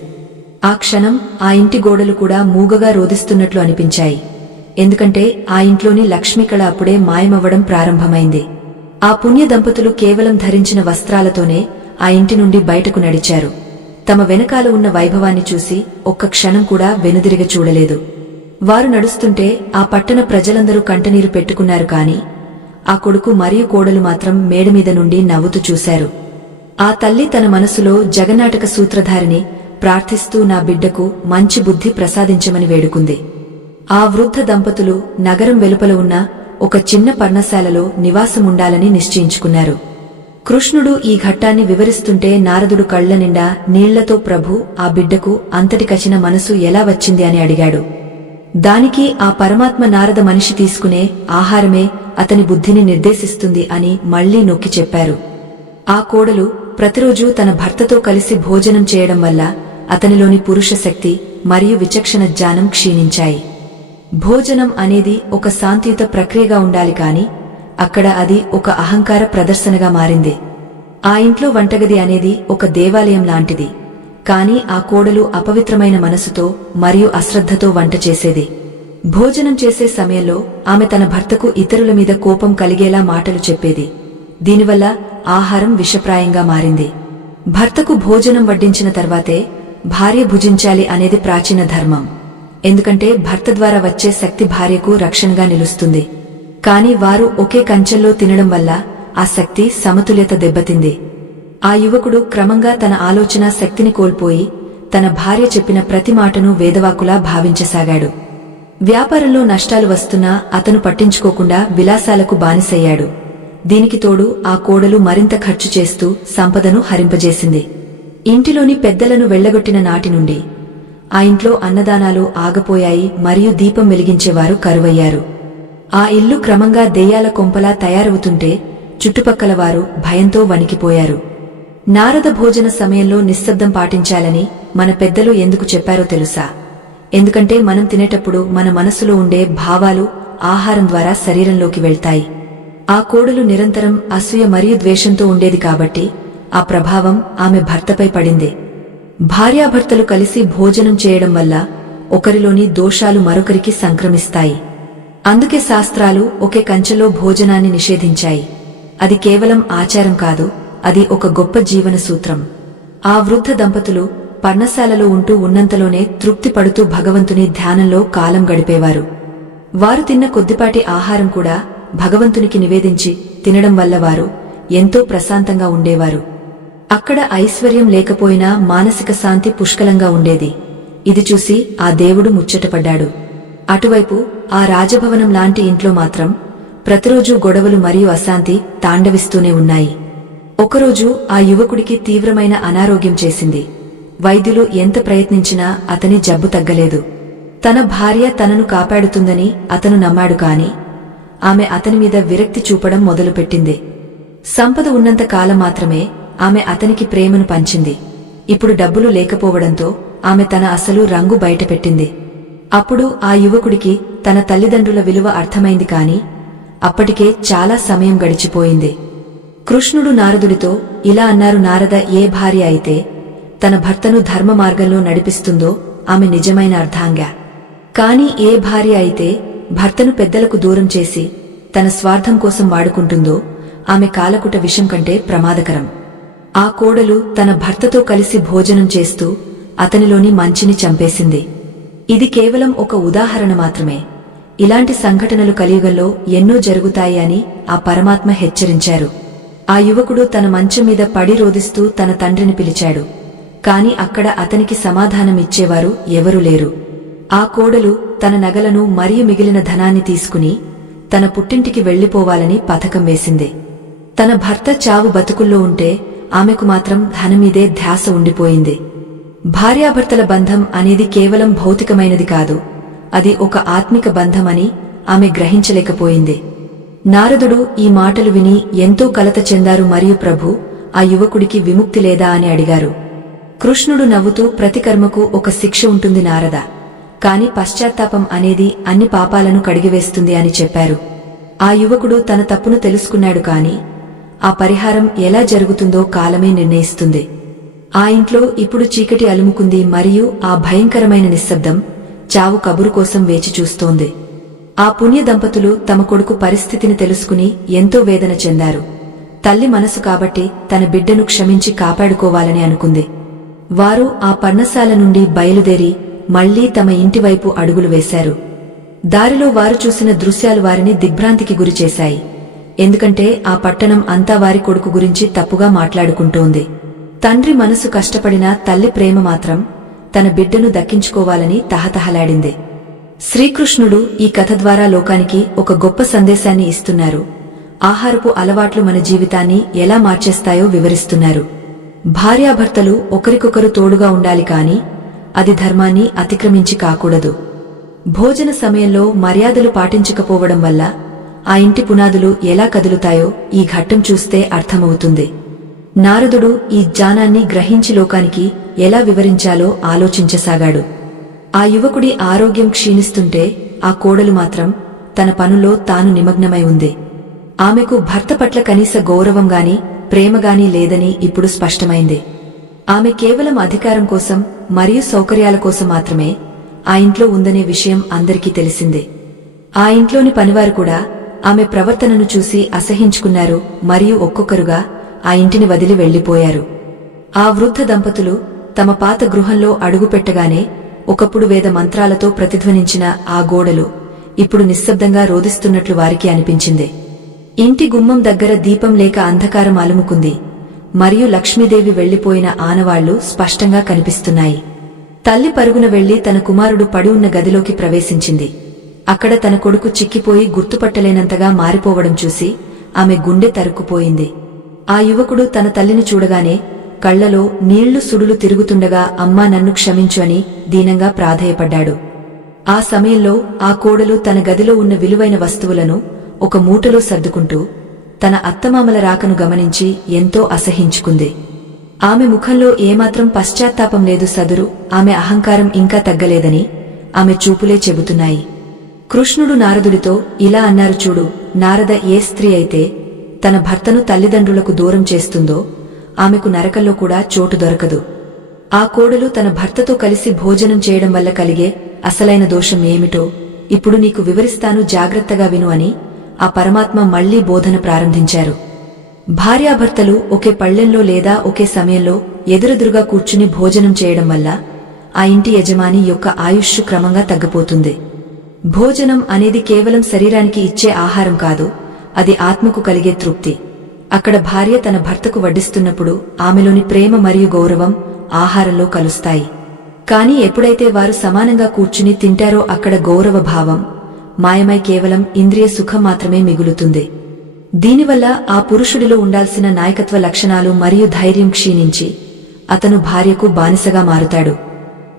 ఆ క్షణం ఆ ఇంటి గోడలు కూడా మూగగా రోదిస్తున్నట్లు అనిపించాయి. ఎందుకంటే ఆ ఇంట్లోని లక్ష్మీకళ అప్పుడే మాయమవ్వడం ప్రారంభమైంది. ఆ పుణ్య దంపతులు కేవలం ధరించిన వస్త్రాలతోనే ఆ ఇంటి నుండి బయటకు నడిచారు. తమ వెనకాల ఉన్న వైభవాన్ని చూసి ఒక్క క్షణం కూడా వెనుదిరిగి చూడలేదు. వారు నడుస్తుంటే ఆ పట్టణ ప్రజలందరూ కంటనీరు పెట్టుకున్నారు. కాని ఆ కొడుకు మరియు కోడలు మాత్రం మేడమీద నుండి నవ్వుతూ చూశారు. ఆ తల్లి తన మనసులో జగన్నాటక సూత్రధారిని ప్రార్థిస్తూ నా బిడ్డకు మంచి బుద్ధి ప్రసాదించమని వేడుకుంది. ఆ వృద్ధ దంపతులు నగరం వెలుపల ఉన్న ఒక చిన్న పర్ణశాలలో నివాసముండాలని నిశ్చయించుకున్నారు. కృష్ణుడు ఈ ఘట్టాన్ని వివరిస్తుంటే నారదుడు కళ్ల నిండా నీళ్లతో ప్రభు, ఆ బిడ్డకు అంతటి కచిన మనసు ఎలా వచ్చింది అని అడిగాడు. దానికి ఆ పరమాత్మ నారద మనిషి తీసుకునే ఆహారమే అతని బుద్ధిని నిర్దేశిస్తుంది అని మళ్లీ నొక్కి చెప్పారు. ఆ కోడలు ప్రతిరోజూ తన భర్తతో కలిసి భోజనం చేయడం వల్ల అతనిలోని పురుష శక్తి మరియు విచక్షణ జ్ఞానం క్షీణించాయి. భోజనం అనేది ఒక శాంతియుత ప్రక్రియగా ఉండాలి, కాని అక్కడ అది ఒక అహంకార ప్రదర్శనగా మారింది. ఆ ఇంట్లో వంటగది అనేది ఒక దేవాలయం లాంటిది. కాని ఆ కోడలు అపవిత్రమైన మనసుతో మరియు అశ్రద్ధతో వంట చేసేది. భోజనం చేసే సమయంలో ఆమె తన భర్తకు ఇతరుల మీద కోపం కలిగేలా మాటలు చెప్పేది. దీనివల్ల ఆహారం విషప్రాయంగా మారింది. భర్తకు భోజనం వడ్డించిన తర్వాతే భార్య భుజించాలి అనేది ప్రాచీన ధర్మం. ఎందుకంటే భర్త ద్వారా వచ్చే శక్తి భార్యకు రక్షణగా నిలుస్తుంది. కాని వారు ఒకే కంచెల్లో తినడం వల్ల ఆ శక్తి సమతుల్యత దెబ్బతింది. ఆ యువకుడు క్రమంగా తన ఆలోచన శక్తిని కోల్పోయి తన భార్య చెప్పిన ప్రతి మాటను వేదవాకులా భావించసాగాడు. వ్యాపారంలో నష్టాలు వస్తున్నా అతను పట్టించుకోకుండా విలాసాలకు బానిసయ్యాడు. దీనికి తోడు ఆ కోడలు మరింత ఖర్చు చేస్తూ సంపదను హరింపజేసింది. ఇంటిలోని పెద్దలను వెళ్లగొట్టిన నాటి నుండి ఆ ఇంట్లో అన్నదానాలు ఆగపోయాయి మరియు దీపం వెలిగించేవారు కరువయ్యారు. ఆ ఇల్లు క్రమంగా దెయ్యాల కొంపలా తయారవుతుంటే చుట్టుపక్కల వారు భయంతో వణికిపోయారు. నారద భోజన సమయంలో నిశ్శబ్దం పాటించాలని మన పెద్దలు ఎందుకు చెప్పారో తెలుసా? ఎందుకంటే మనం తినేటప్పుడు మన మనసులో ఉండే భావాలు ఆహారం ద్వారా శరీరంలోకి వెళ్తాయి. ఆ కోడలు నిరంతరం అసూయ మరియు ద్వేషంతో ఉండేది కాబట్టి ఆ ప్రభావం ఆమె భర్తపై పడింది. భార్యాభర్తలు కలిసి భోజనం చేయడం వల్ల ఒకరిలోని దోషాలు మరొకరికి సంక్రమిస్తాయి. అందుకే శాస్త్రాలు ఒకే కంచెలో భోజనాన్ని నిషేధించాయి. అది కేవలం ఆచారం కాదు, అది ఒక గొప్ప జీవన సూత్రం. ఆ వృద్ధ దంపతులు పర్ణశాలలో ఉంటూ ఉన్నంతలోనే తృప్తి పడుతూ భగవంతుని ధ్యానంలో కాలం గడిపేవారు. వారు తిన్న కొద్దిపాటి ఆహారం కూడా భగవంతునికి నివేదించి తినడం వల్ల వారు ఎంతో ప్రశాంతంగా ఉండేవారు. అక్కడ ఐశ్వర్యం లేకపోయినా మానసిక శాంతి పుష్కలంగా ఉండేది. ఇది చూసి ఆ దేవుడు ముచ్చటపడ్డాడు. అటువైపు ఆ రాజభవనం లాంటి ఇంట్లో మాత్రం ప్రతిరోజూ గొడవలు మరియు అశాంతి తాండవిస్తూనే ఉన్నాయి. ఒకరోజు ఆ యువకుడికి తీవ్రమైన అనారోగ్యం చేసింది. వైద్యులు ఎంత ప్రయత్నించినా అతని జబ్బు తగ్గలేదు. తన భార్య తనను కాపాడుతుందని అతను నమ్మాడు కాని ఆమె అతని మీద విరక్తి చూపడం మొదలుపెట్టింది. సంపద ఉన్నంత కాలం మాత్రమే ఆమె అతనికి ప్రేమను పంచింది. ఇప్పుడు డబ్బులు లేకపోవడంతో ఆమె తన అసలు రంగు బయటపెట్టింది. అప్పుడు ఆ యువకుడికి తన తల్లిదండ్రుల విలువ అర్థమైంది కాని అప్పటికే చాలా సమయం గడిచిపోయింది. కృష్ణుడు నారదుడితో ఇలా అన్నారు: నారద, ఏ భార్య అయితే తన భర్తను ధర్మ మార్గంలో నడిపిస్తుందో ఆమె నిజమైన అర్ధాంగ. కాని ఏ భార్య అయితే భర్తను పెద్దలకు దూరం చేసి తన స్వార్థం కోసం వాడుకుంటుందో ఆమె కాలకుట విషం కంటే ప్రమాదకరం. ఆ కోడలు తన భర్తతో కలిసి భోజనం చేస్తూ అతనిలోని మంచిని చంపేసింది. ఇది కేవలం ఒక ఉదాహరణ మాత్రమే. ఇలాంటి సంఘటనలు కలియుగంలో ఎన్నో జరుగుతాయి అని ఆ పరమాత్మ హెచ్చరించారు. ఆ యువకుడు తన మంచం మీద పడి రోదిస్తూ తన తండ్రిని పిలిచాడు. కాని అక్కడ అతనికి సమాధానమిచ్చేవారు ఎవరూ లేరు. ఆ కోడలు తన నగలను మరియు మిగిలిన ధనాన్ని తీసుకుని తన పుట్టింటికి వెళ్లిపోవాలని పథకం వేసింది. తన భర్త చావు బతుకుల్లో ఉంటే ఆమెకు మాత్రం ధనమీదే ధ్యాస ఉండిపోయింది. భార్యాభర్తల బంధం అనేది కేవలం భౌతికమైనది కాదు, అది ఒక ఆత్మిక బంధమని ఆమె గ్రహించలేకపోయింది. నారదుడు ఈ మాటలు విని ఎంతో కలత చెందారు మరియు ప్రభు, ఆ యువకుడికి విముక్తి లేదా అని అడిగారు. కృష్ణుడు నవ్వుతూ, ప్రతి కర్మకు ఒక శిక్ష ఉంటుంది నారద, కాని పశ్చాత్తాపం అనేది అన్ని పాపాలను కడిగివేస్తుంది అని చెప్పారు. ఆ యువకుడు తన తప్పును తెలుసుకున్నాడు కాని ఆ పరిహారం ఎలా జరుగుతుందో కాలమే నిర్ణయిస్తుంది. ఆ ఇంట్లో ఇప్పుడు చీకటి అలుముకుంది మరియు ఆ భయంకరమైన నిశ్శబ్దం చావు కబురు కోసం వేచి చూస్తోంది. ఆ పుణ్య దంపతులు తమ కొడుకు పరిస్థితిని తెలుసుకుని ఎంతో వేదన చెందారు. తల్లి మనసు కాబట్టి తన బిడ్డను క్షమించి కాపాడుకోవాలని అనుకుంది. వారు ఆ పర్ణశాల నుండి బయలుదేరి మళ్లీ తమ ఇంటివైపు అడుగులు వేశారు. దారిలో వారు చూసిన దృశ్యాలు వారిని దిగ్భ్రాంతికి గురిచేశాయి. ఎందుకంటే ఆ పట్టణం అంతా వారి కొడుకు గురించి తప్పుగా మాట్లాడుకుంటోంది. తండ్రి మనసు కష్టపడినా తల్లి ప్రేమ మాత్రం తన బిడ్డను దక్కించుకోవాలని తహతహలాడింది. శ్రీకృష్ణుడు ఈ కథ ద్వారా లోకానికి ఒక గొప్ప సందేశాన్ని ఇస్తున్నారు. ఆహారపు అలవాట్లు మన జీవితాన్ని ఎలా మార్చేస్తాయో వివరిస్తున్నారు. భార్యాభర్తలు ఒకరికొకరు తోడుగా ఉండాలి కాని అది ధర్మాన్ని అతిక్రమించి కాకూడదు. భోజన సమయంలో మర్యాదలు పాటించకపోవడం వల్ల ఆ ఇంటి పునాదులు ఎలా కదులుతాయో ఈ ఘట్టం చూస్తే అర్థమవుతుంది. నారదుడు ఈ జ్ఞానాన్ని గ్రహించి లోకానికి ఎలా వివరించాలో ఆలోచించసాగాడు. ఆ యువకుడి ఆరోగ్యం క్షీణిస్తుంటే ఆ కోడలు మాత్రం తన పనులో తాను నిమగ్నమై ఉంది. ఆమెకు భర్త పట్ల కనీస గౌరవంగాని ప్రేమగాని లేదని ఇప్పుడు స్పష్టమైంది. ఆమె కేవలం అధికారం కోసం మరియు సౌకర్యాల కోసం మాత్రమే ఆ ఇంట్లో ఉందనే విషయం అందరికీ తెలిసిందే. ఆ ఇంట్లోని పనివారు కూడా ఆమె ప్రవర్తనను చూసి అసహించుకున్నారు మరియు ఒక్కొక్కరుగా ఆ ఇంటిని వదిలి వెళ్లిపోయారు. ఆ వృద్ధ దంపతులు తమ పాత గృహంలో అడుగుపెట్టగానే ఒకప్పుడు వేద మంత్రాలతో ప్రతిధ్వనించిన ఆ గోడలు ఇప్పుడు నిశ్శబ్దంగా రోదిస్తున్నట్లు వారికి అనిపించింది. ఇంటి గుమ్మం దగ్గర దీపం లేక అంధకారం అలుముకుంది మరియు లక్ష్మీదేవి వెళ్లిపోయిన ఆనవాళ్లు స్పష్టంగా కనిపిస్తున్నాయి. తల్లి పరుగున వెళ్లి తన కుమారుడు పడి ఉన్న గదిలోకి ప్రవేశించింది. అక్కడ తన కొడుకు చిక్కిపోయి గుర్తుపట్టలేనంతగా మారిపోవడం చూసి ఆమె గుండె తరుక్కుపోయింది. ఆ యువకుడు తన తల్లిని చూడగానే కళ్లలో నీళ్లు సుడులు తిరుగుతుండగా అమ్మా నన్ను క్షమించు అని దీనంగా ప్రాధేయపడ్డాడు. ఆ సమయంలో ఆ కోడలు తన గదిలో ఉన్న విలువైన వస్తువులను ఒక మూటలో సర్దుకుంటూ తన అత్తమామల రాకను గమనించి ఎంతో అసహించుకుంది. ఆమె ముఖంలో ఏమాత్రం పశ్చాత్తాపం లేదు. సదురు ఆమె అహంకారం ఇంకా తగ్గలేదని ఆమె చూపులే చెబుతున్నాయి. కృష్ణుడు నారదుడితో ఇలా అన్నారు, చూడు నారద, ఏ స్త్రీ అయితే తన భర్తను తల్లిదండ్రులకు దూరం చేస్తుందో ఆమెకు నరకంలో కూడా చోటు దొరకదు. ఆ కోడలు తన భర్తతో కలిసి భోజనం చేయడం వల్ల కలిగే అసలైన దోషం ఏమిటో ఇప్పుడు నీకు వివరిస్తాను, జాగ్రత్తగా విను అని ఆ పరమాత్మ మళ్లీ బోధన ప్రారంభించారు. భార్యాభర్తలు ఒకే పళ్ళెంలో లేదా ఒకే సమయంలో ఎదురెదురుగా కూర్చుని భోజనం చేయడం వల్ల ఆ ఇంటి యజమాని యొక్క ఆయుష్షు క్రమంగా తగ్గిపోతుంది. భోజనం అనేది కేవలం శరీరానికి ఇచ్చే ఆహారం కాదు, అది ఆత్మకు కలిగే తృప్తి. అక్కడ భార్య తన భర్తకు వడ్డిస్తున్నప్పుడు ఆమెలోని ప్రేమ మరియు గౌరవం ఆహారంలో కలుస్తాయి. కాని ఎప్పుడైతే వారు సమానంగా కూర్చుని తింటారో అక్కడ గౌరవ భావం మాయమై కేవలం ఇంద్రియ సుఖం మాత్రమే మిగులుతుంది. దీనివల్ల ఆ పురుషుడిలో ఉండాల్సిన నాయకత్వ లక్షణాలు మరియు ధైర్యం క్షీణించి అతను భార్యకు బానిసగా మారుతాడు.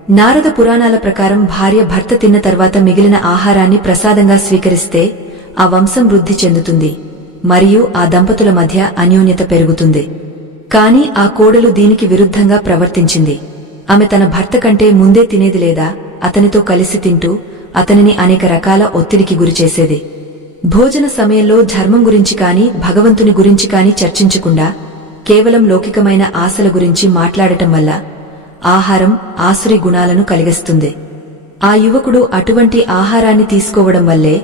నారద పురాణాల ప్రకారం భార్య భర్త తిన్న తర్వాత మిగిలిన ఆహారాన్ని ప్రసాదంగా స్వీకరిస్తే ఆ వంశం వృద్ధి చెందుతుంది మరియు ఆ దంపతుల మధ్య అన్యోన్యత పెరుగుతుంది. కాని ఆ కోడలు దీనికి విరుద్ధంగా ప్రవర్తించింది. ఆమె తన భర్త కంటే ముందే తినేది లేదా అతనితో కలిసి తింటూ అతనిని అనేక రకాల ఒత్తిడికి గురిచేసేది. భోజన సమయంలో ధర్మం గురించి కాని భగవంతుని గురించి కాని చర్చించకుండా కేవలం లౌకికమైన ఆశల గురించి మాట్లాడటం వల్ల ఆహారం ఆసురి గుణాలను కలిగిస్తుంది. ఆ యువకుడు అటువంటి ఆహారాన్ని తీసుకోవడం వల్లే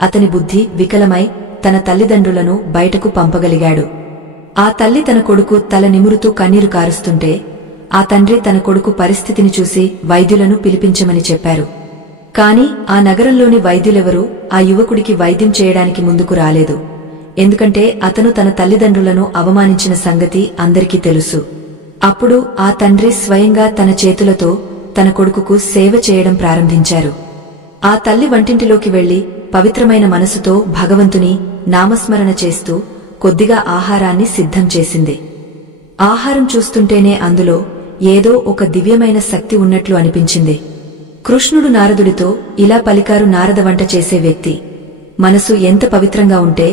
అతని బుద్ధి వికలమై తన తల్లిదండ్రులను బయటకు పంపగలిగాడు. ఆ తల్లి తన కొడుకు తల నిమురుతూ కన్నీరు కారుస్తుంటే ఆ తండ్రి తన కొడుకు పరిస్థితిని చూసి వైద్యులను పిలిపించమని చెప్పారు. కాని ఆ నగరంలోని వైద్యులెవరూ ఆ యువకుడికి వైద్యం చేయడానికి ముందుకు రాలేదు. ఎందుకంటే అతను తన తల్లిదండ్రులను అవమానించిన సంగతి అందరికీ తెలుసు. అప్పుడు ఆ తండ్రి స్వయంగా తన చేతులతో తన కొడుకుకు సేవ చేయడం ప్రారంభించారు. ఆ తల్లి వంటింటిలోకి వెళ్లి పవిత్రమైన మనసుతో భగవంతుని నామస్మరణ చేస్తూ కొద్దిగా ఆహారాన్ని సిద్ధం చేసింది. ఆహారం చూస్తుంటేనే అందులో ఏదో ఒక దివ్యమైన శక్తి ఉన్నట్లు అనిపించింది. కృష్ణుడు నారదుడితో ఇలా పలికారు: నారద, వంట చేసే వ్యక్తి మనసు ఎంత పవిత్రంగా ఉంటే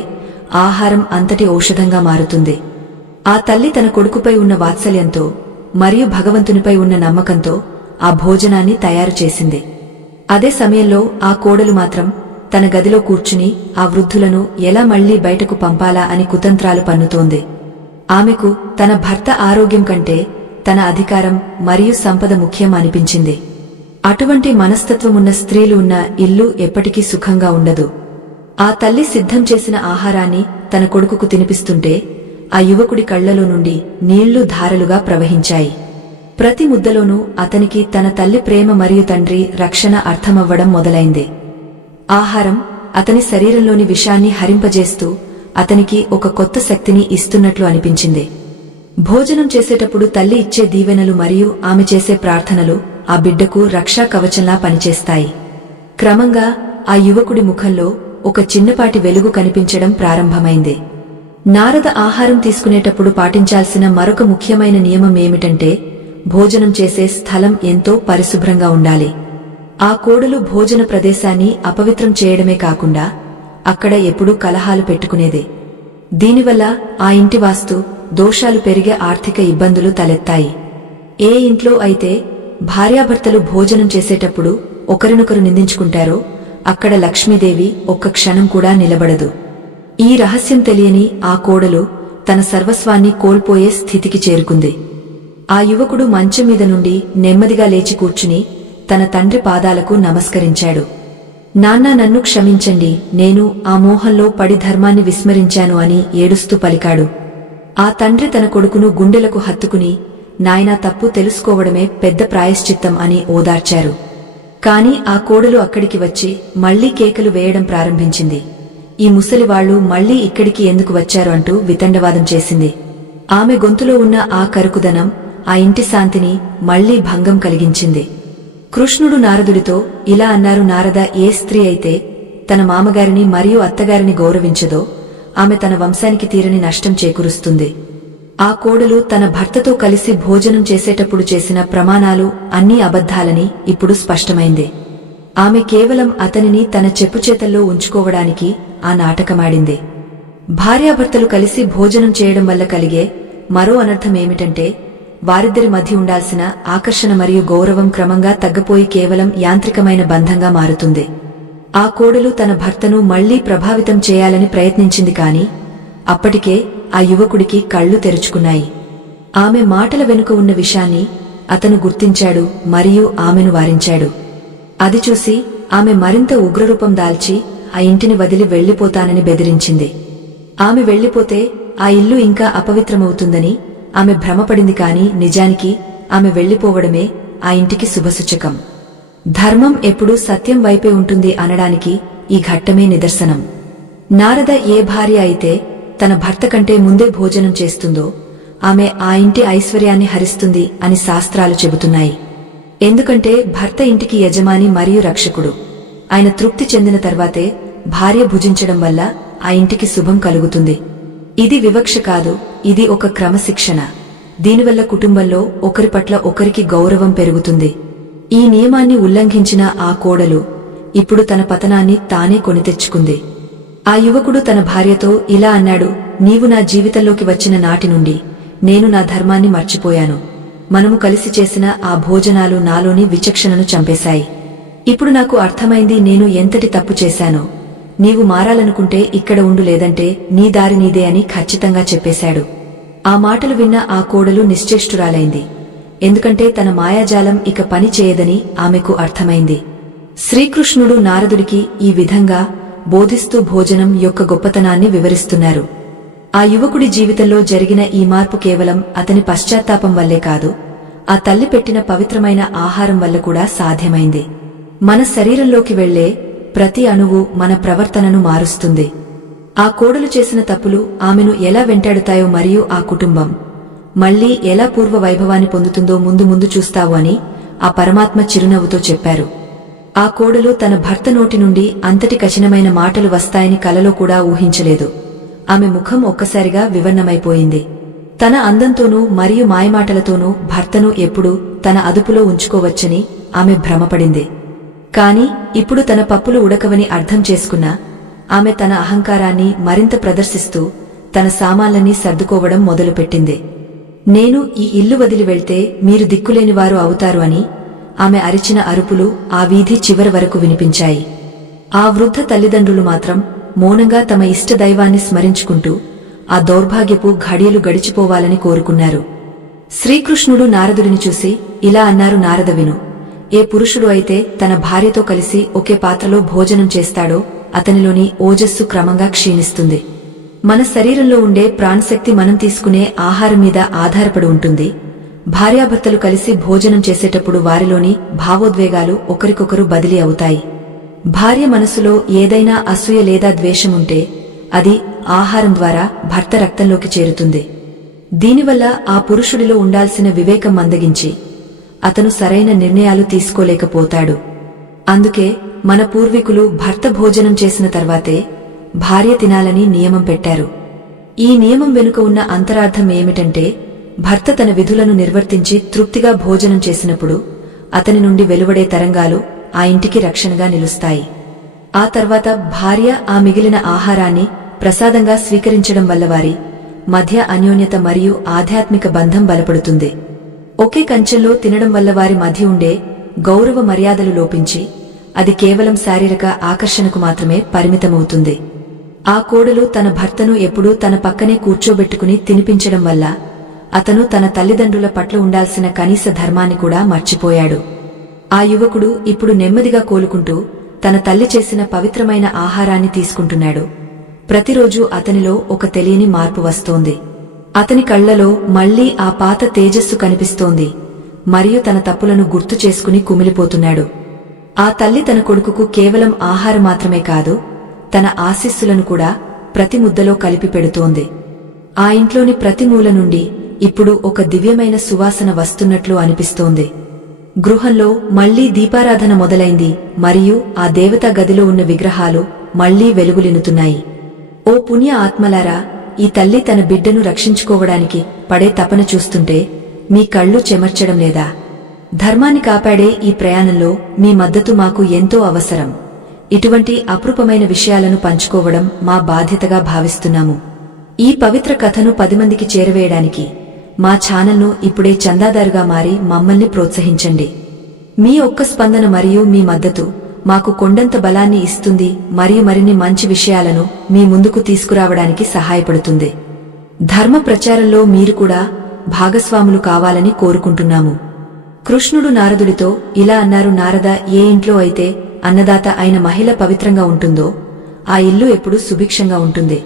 ఆహారం అంతటి ఔషధంగా మారుతుంది. ఆ తల్లి తన కొడుకుపై ఉన్న వాత్సల్యంతో మరియు భగవంతునిపై ఉన్న నమ్మకంతో ఆ భోజనాన్ని తయారు చేసింది. అదే సమయంలో ఆ కోడలు మాత్రం తన గదిలో కూర్చుని ఆ వృద్ధులను ఎలా మళ్లీ బయటకు పంపాలా అని కుతంత్రాలు పన్నుతోంది. ఆమెకు తన భర్త ఆరోగ్యం కంటే తన అధికారం మరియు సంపద ముఖ్యం అనిపించింది. అటువంటి మనస్తత్వమున్న స్త్రీలు ఉన్న ఇల్లు ఎప్పటికీ సుఖంగా ఉండదు. ఆ తల్లి సిద్ధం చేసిన ఆహారాన్ని తన కొడుకుకు తినిపిస్తుంటే ఆ యువకుడి కళ్లలో నుండి నీళ్లు ధారలుగా ప్రవహించాయి. ప్రతి ముద్దలోనూ అతనికి తన తల్లి ప్రేమ మరియు తండ్రి రక్షణ అర్థమవ్వడం మొదలైంది. ఆహారం అతని శరీరంలోని విషాన్ని హరింపజేస్తూ అతనికి ఒక కొత్త శక్తిని ఇస్తున్నట్లు అనిపించింది. భోజనం చేసేటప్పుడు తల్లి ఇచ్చే దీవెనలు మరియు ఆమె చేసే ప్రార్థనలు ఆ బిడ్డకు రక్షా కవచంలా పనిచేస్తాయి. క్రమంగా ఆ యువకుడి ముఖంలో ఒక చిన్నపాటి వెలుగు కనిపించడం ప్రారంభమైంది. నారద ఆహారం తీసుకునేటప్పుడు పాటించాల్సిన మరొక ముఖ్యమైన నియమం ఏమిటంటే భోజనం చేసే స్థలం ఎంతో పరిశుభ్రంగా ఉండాలి. ఆ కోడలు భోజన ప్రదేశాన్ని అపవిత్రం చేయడమే కాకుండా అక్కడ ఎప్పుడూ కలహాలు పెట్టుకునేదే. దీనివల్ల ఆ ఇంటి వాస్తు దోషాలు పెరిగే ఆర్థిక ఇబ్బందులు తలెత్తాయి. ఏ ఇంట్లో అయితే భార్యాభర్తలు భోజనం చేసేటప్పుడు ఒకరినొకరు నిందించుకుంటారో అక్కడ లక్ష్మీదేవి ఒక్క క్షణం కూడా నిలబడదు. ఈ రహస్యం తెలియని ఆ కోడలు తన సర్వస్వాన్ని కోల్పోయే స్థితికి చేరుకుంది. ఆ యువకుడు మంచం మీద నుండి నెమ్మదిగా లేచి కూర్చుని తన తండ్రి పాదాలకు నమస్కరించాడు. నాన్న, నన్ను క్షమించండి, నేను ఆ మోహంలో పడి ధర్మాన్ని విస్మరించాను అని ఏడుస్తూ పలికాడు. ఆ తండ్రి తన కొడుకును గుండెలకు హత్తుకుని, నాయనా, తప్పు తెలుసుకోవడమే పెద్ద ప్రాయశ్చిత్తం అని ఓదార్చారు. కాని ఆ కోడలు అక్కడికి వచ్చి మళ్లీ కేకలు వేయడం ప్రారంభించింది. ఈ ముసలివాళ్లు మళ్లీ ఇక్కడికి ఎందుకు వచ్చారు అంటూ వితండవాదం చేసింది. ఆమె గొంతులో ఉన్న ఆ కరుకుదనం ఆ ఇంటి శాంతిని మళ్లీ భంగం కలిగించింది. కృష్ణుడు నారదుడితో ఇలా అన్నారు: నారద, ఏ స్త్రీ అయితే తన మామగారిని మరియు అత్తగారిని గౌరవించదో ఆమె తన వంశానికి తీరని నష్టం చేకూరుస్తుంది. ఆ కోడలు తన భర్తతో కలిసి భోజనం చేసేటప్పుడు చేసిన ప్రమాణాలు అన్నీ అబద్ధాలని ఇప్పుడు స్పష్టమైంది. ఆమె కేవలం అతనిని తన చెప్పుచేతల్లో ఉంచుకోవడానికి ఆ నాటకమాడింది. భార్యాభర్తలు కలిసి భోజనం చేయడం వల్ల కలిగే మరో అనర్థమేమిటంటే వారిద్దరి మధ్య ఉండాల్సిన ఆకర్షణ మరియు గౌరవం క్రమంగా తగ్గిపోయి కేవలం యాంత్రికమైన బంధంగా మారుతుంది. ఆ కోడలు తన భర్తను మళ్లీ ప్రభావితం చేయాలని ప్రయత్నించింది, కాని అప్పటికే ఆ యువకుడికి కళ్ళు తెరుచుకున్నాయి. ఆమె మాటల వెనుక ఉన్న విషయాన్ని అతను గుర్తించాడు మరియు ఆమెను వారించాడు. అది చూసి ఆమె మరింత ఉగ్రరూపం దాల్చి ఆ ఇంటిని వదిలి వెళ్లిపోతానని బెదిరించింది. ఆమె వెళ్లిపోతే ఆ ఇల్లు ఇంకా అపవిత్రమవుతుందని ఆమె భ్రమపడింది, కాని నిజానికి ఆమె వెళ్లిపోవడమే ఆ ఇంటికి శుభసూచకం. ధర్మం ఎప్పుడూ సత్యం వైపే ఉంటుంది అనడానికి ఈ ఘట్టమే నిదర్శనం. నారద ఏ భార్య అయితే తన భర్త కంటే ముందే భోజనం చేస్తుందో ఆమె ఆ ఇంటి ఐశ్వర్యాన్ని హరిస్తుంది అని శాస్త్రాలు చెబుతున్నాయి. ఎందుకంటే భర్త ఇంటికి యజమాని మరియు రక్షకుడు. ఆయన తృప్తి చెందిన తర్వాతే భార్య భుజించడం వల్ల ఆ ఇంటికి శుభం కలుగుతుంది. ఇది వివక్ష కాదు, ఇది ఒక క్రమశిక్షణ. దీనివల్ల కుటుంబంలో ఒకరి పట్ల ఒకరికి గౌరవం పెరుగుతుంది. ఈ నియమాన్ని ఉల్లంఘించిన ఆ కోడలు ఇప్పుడు తన పతనాన్ని తానే కొనితెచ్చుకుంది. ఆ యువకుడు తన భార్యతో ఇలా అన్నాడు, నీవు నా జీవితంలోకి వచ్చిన నాటి నుండి నేను నా ధర్మాన్ని మర్చిపోయాను. మనము కలిసి చేసిన ఆ భోజనాలు నాలోని విచక్షణను చంపేశాయి. ఇప్పుడు నాకు అర్థమైంది నేను ఎంతటి తప్పు చేశానో. నీవు మారాలనుకుంటే ఇక్కడ ఉండు, లేదంటే నీ దారి నీదే అని ఖచ్చితంగా చెప్పేశాడు. ఆ మాటలు విన్న ఆ కోడలు నిశ్చేష్టురాలైంది. ఎందుకంటే తన మాయాజాలం ఇక పని చేయదని ఆమెకు అర్థమైంది. శ్రీకృష్ణుడు నారదుడికి ఈ విధంగా బోధిస్తూ భోజనం యొక్క గొప్పతనాన్ని వివరిస్తున్నారు. ఆ యువకుడి జీవితంలో జరిగిన ఈ మార్పు కేవలం అతని పశ్చాత్తాపం వల్లే కాదు, ఆ తల్లి పెట్టిన పవిత్రమైన ఆహారం వల్ల కూడా సాధ్యమైంది. మన శరీరంలోకి వెళ్లే ప్రతి అణువు మన ప్రవర్తనను మారుస్తుంది. ఆ కోడలు చేసిన తప్పులు ఆమెను ఎలా వెంటాడుతాయో మరియు ఆ కుటుంబం మళ్లీ ఎలా పూర్వ వైభవాన్ని పొందుతుందో ముందు ముందు చూస్తావు అని ఆ పరమాత్మ చిరునవ్వుతో చెప్పారు. ఆ కోడలు తన భర్త నోటి నుండి అంతటి కఠినమైన మాటలు వస్తాయని కలలో కూడా ఊహించలేదు. ఆమె ముఖం ఒక్కసారిగా వివర్ణమైపోయింది. తన అందంతోనూ మరియు మాయమాటలతోనూ భర్తను ఎప్పుడూ తన అదుపులో ఉంచుకోవచ్చని ఆమె భ్రమపడింది. కాని ఇప్పుడు తన పప్పులు ఉడకవని అర్థం చేసుకున్న ఆమె తన అహంకారాన్ని మరింత ప్రదర్శిస్తూ తన సామాన్లన్నీ సర్దుకోవడం మొదలుపెట్టింది. నేను ఈ ఇల్లు వదిలి వెళ్తే మీరు దిక్కులేనివారు అవుతారు అని ఆమె అరిచిన అరుపులు ఆ వీధి చివరి వరకు వినిపించాయి. ఆ వృద్ధ తల్లిదండ్రులు మాత్రం మౌనంగా తమ ఇష్టదైవాన్ని స్మరించుకుంటూ ఆ దౌర్భాగ్యపు ఘడియలు గడిచిపోవాలని కోరుకున్నారు. శ్రీకృష్ణుడు నారదుడిని చూసి ఇలా అన్నారు, నారద విను. ఏ పురుషుడు అయితే తన భార్యతో కలిసి ఒకే పాత్రలో భోజనం చేస్తాడో అతనిలోని ఓజస్సు క్రమంగా క్షీణిస్తుంది. మన శరీరంలో ఉండే ప్రాణశక్తి మనం తీసుకునే ఆహారం మీద ఆధారపడి ఉంటుంది. భార్యాభర్తలు కలిసి భోజనం చేసేటప్పుడు వారిలోని భావోద్వేగాలు ఒకరికొకరు బదిలీ అవుతాయి. భార్య మనసులో ఏదైనా అసూయ లేదా ద్వేషముంటే అది ఆహారం ద్వారా భర్త రక్తంలోకి చేరుతుంది. దీనివల్ల ఆ పురుషుడిలో ఉండాల్సిన వివేకం మందగించి అతను సరైన నిర్ణయాలు తీసుకోలేకపోతాడు. అందుకే మన పూర్వీకులు భర్త భోజనం చేసిన తర్వాతే భార్య తినాలని నియమం పెట్టారు. ఈ నియమం వెనుక ఉన్న అంతరార్థం ఏమిటంటే భర్త తన విధులను నిర్వర్తించి తృప్తిగా భోజనం చేసినప్పుడు అతని నుండి వెలువడే తరంగాలు ఆ ఇంటికి రక్షణగా నిలుస్తాయి. ఆ తర్వాత భార్య ఆ మిగిలిన ఆహారాన్ని ప్రసాదంగా స్వీకరించడం వల్ల వారి మధ్య అన్యోన్యత మరియు ఆధ్యాత్మిక బంధం బలపడుతుంది. ఒకే కంచెంలో తినడం వల్ల వారి మధ్య ఉండే గౌరవ మర్యాదలు లోపించి అది కేవలం శారీరక ఆకర్షణకు మాత్రమే పరిమితమవుతుంది. ఆ కోడలు తన భర్తను ఎప్పుడూ తన పక్కనే కూర్చోబెట్టుకుని తినిపించడం వల్ల అతను తన తల్లిదండ్రుల పట్ల ఉండాల్సిన కనీస ధర్మాన్ని కూడా మర్చిపోయాడు. ఆ యువకుడు ఇప్పుడు నెమ్మదిగా కోలుకుంటూ తన తల్లి చేసిన పవిత్రమైన ఆహారాన్ని తీసుకుంటున్నాడు. ప్రతిరోజూ అతనిలో ఒక తెలియని మార్పు వస్తోంది. అతని కళ్లలో మళ్లీ ఆ పాత తేజస్సు కనిపిస్తోంది మరియు తన తప్పులను గుర్తు చేసుకుని కుమిలిపోతున్నాడు. ఆ తల్లి తన కొడుకుకు కేవలం ఆహారం మాత్రమే కాదు, తన ఆశీస్సులను కూడా ప్రతి ముద్దలో కలిపి పెడుతోంది. ఆ ఇంట్లోని ప్రతి మూల నుండి ఇప్పుడు ఒక దివ్యమైన సువాసన వస్తున్నట్లు అనిపిస్తోంది. గృహంలో మళ్లీ దీపారాధన మొదలైంది మరియు ఆ దేవతా గదిలో ఉన్న విగ్రహాలు మళ్లీ వెలుగులినుతున్నాయి. ఓ పుణ్య ఆత్మలారా, ఈ తల్లి తన బిడ్డను రక్షించుకోవడానికి పడే తపన చూస్తుంటే మీ కళ్ళు చెమర్చడం లేదా? ధర్మాన్ని కాపాడే ఈ ప్రయాణంలో మీ మద్దతు మాకు ఎంతో అవసరం. ఇటువంటి అపురూపమైన విషయాలను పంచుకోవడం మా బాధ్యతగా భావిస్తున్నాము. ఈ పవిత్ర కథను 10 మందికి చేరవేయడానికి మా ఛానల్ను ఇప్పుడే చందాదారుగా మారి మమ్మల్ని ప్రోత్సహించండి. మీ ఒక్క స్పందన మరియు మీ మద్దతు మాకు కొండంత బలాన్ని ఇస్తుంది మరియు మరిన్ని మంచి విషయాలను మీ ముందుకు తీసుకురావడానికి సహాయపడుతుంది. ధర్మ ప్రచారంలో మీరు కూడా భాగస్వాములు కావాలని కోరుకుంటున్నాము. కృష్ణుడు నారదుడితో ఇలా అన్నారు, నారద, ఏ ఇంట్లో అయితే అన్నదాత అయిన మహిళ పవిత్రంగా ఉంటుందో ఆ ఇల్లు ఎప్పుడూ సుభిక్షంగా ఉంటుంది.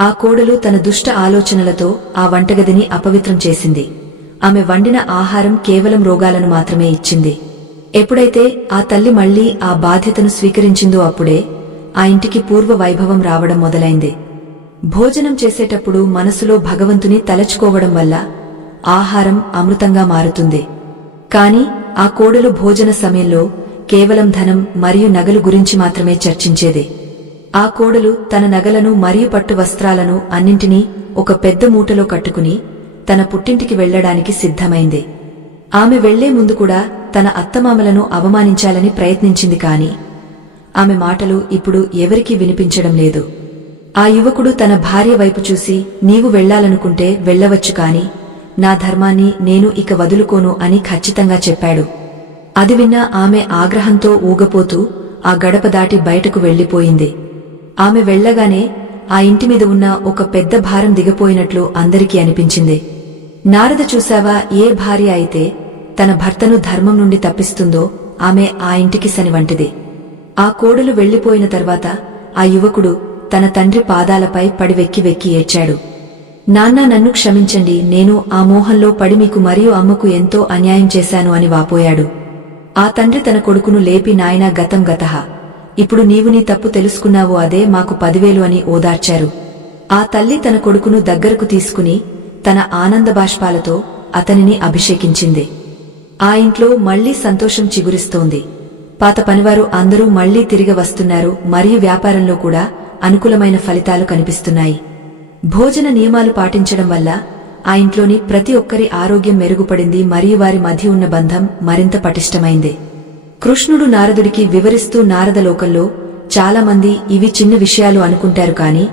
ఆ కోడలు తన దుష్ట ఆలోచనలతో ఆ వంటగదిని అపవిత్రం చేసింది. ఆమె వండిన ఆహారం కేవలం రోగాలను మాత్రమే ఇచ్చింది. ఎప్పుడైతే ఆ తల్లి మళ్లీ ఆ బాధ్యతను స్వీకరించిందో అప్పుడే ఆ ఇంటికి పూర్వ వైభవం రావడం మొదలైంది. భోజనం చేసేటప్పుడు మనసులో భగవంతుని తలచుకోవడం వల్ల ఆహారం అమృతంగా మారుతుంది. కాని ఆ కోడలు భోజన సమయంలో కేవలం ధనం మరియు నగలు గురించి మాత్రమే చర్చించేది. ఆ కోడలు తన నగలను మరియు పట్టు వస్త్రాలను అన్నింటినీ ఒక పెద్ద మూటలో కట్టుకుని తన పుట్టింటికి వెళ్లడానికి సిద్ధమైంది. ఆమె వెళ్లే ముందు కూడా తన అత్తమామలను అవమానించాలని ప్రయత్నించింది. కాని ఆమె మాటలు ఇప్పుడు ఎవరికీ వినిపించడం లేదు. ఆ యువకుడు తన భార్య వైపు చూసి, నీవు వెళ్లాలనుకుంటే వెళ్లవచ్చు, కాని నా ధర్మాన్ని నేను ఇక వదులుకోను అని ఖచ్చితంగా చెప్పాడు. అది విన్న ఆమె ఆగ్రహంతో ఊగపోతూ ఆ గడప దాటి బయటకు వెళ్లిపోయింది. ఆమె వెళ్లగానే ఆ ఇంటిమీద ఉన్న ఒక పెద్ద భారం దిగపోయినట్లు అందరికీ అనిపించింది. నారద చూశావా, ఏ భార్య అయితే తన భర్తను ధర్మం నుండి తప్పిస్తుందో ఆమె ఆ ఇంటికి శని వంటిది. ఆ కోడలు వెళ్లిపోయిన తర్వాత ఆ యువకుడు తన తండ్రి పాదాలపై పడి వెక్కి వెక్కి ఏడ్చాడు. నాన్న, నన్ను క్షమించండి, నేను ఆ మోహంలో పడి మీకు మరియు అమ్మకు ఎంతో అన్యాయం చేశాను అని వాపోయాడు. ఆ తండ్రి తన కొడుకును లేపి, నాయనా, గతం గతః, ఇప్పుడు నీవు నీ తప్పు తెలుసుకున్నావు, అదే మాకు 10,000 అని ఓదార్చారు. ఆ తల్లి తన కొడుకును దగ్గరకు తీసుకుని తన ఆనందబాష్పాలతో అతనిని అభిషేకించింది. ఆ ఇంట్లో మళ్లీ సంతోషం చిగురిస్తోంది. పాత పనివారు అందరూ మళ్లీ తిరిగి వస్తున్నారు మరియు వ్యాపారంలో కూడా అనుకూలమైన ఫలితాలు కనిపిస్తున్నాయి. భోజన నియమాలు పాటించడం వల్ల ఆ ఇంట్లోని ప్రతి ఒక్కరి ఆరోగ్యం మెరుగుపడింది మరియు వారి మధ్య ఉన్న బంధం మరింత పటిష్టమైంది. కృష్ణుడు నారదుడికి వివరిస్తూ, నారదలోకంలో చాలామంది ఇవి చిన్న విషయాలు అనుకుంటారు, కాని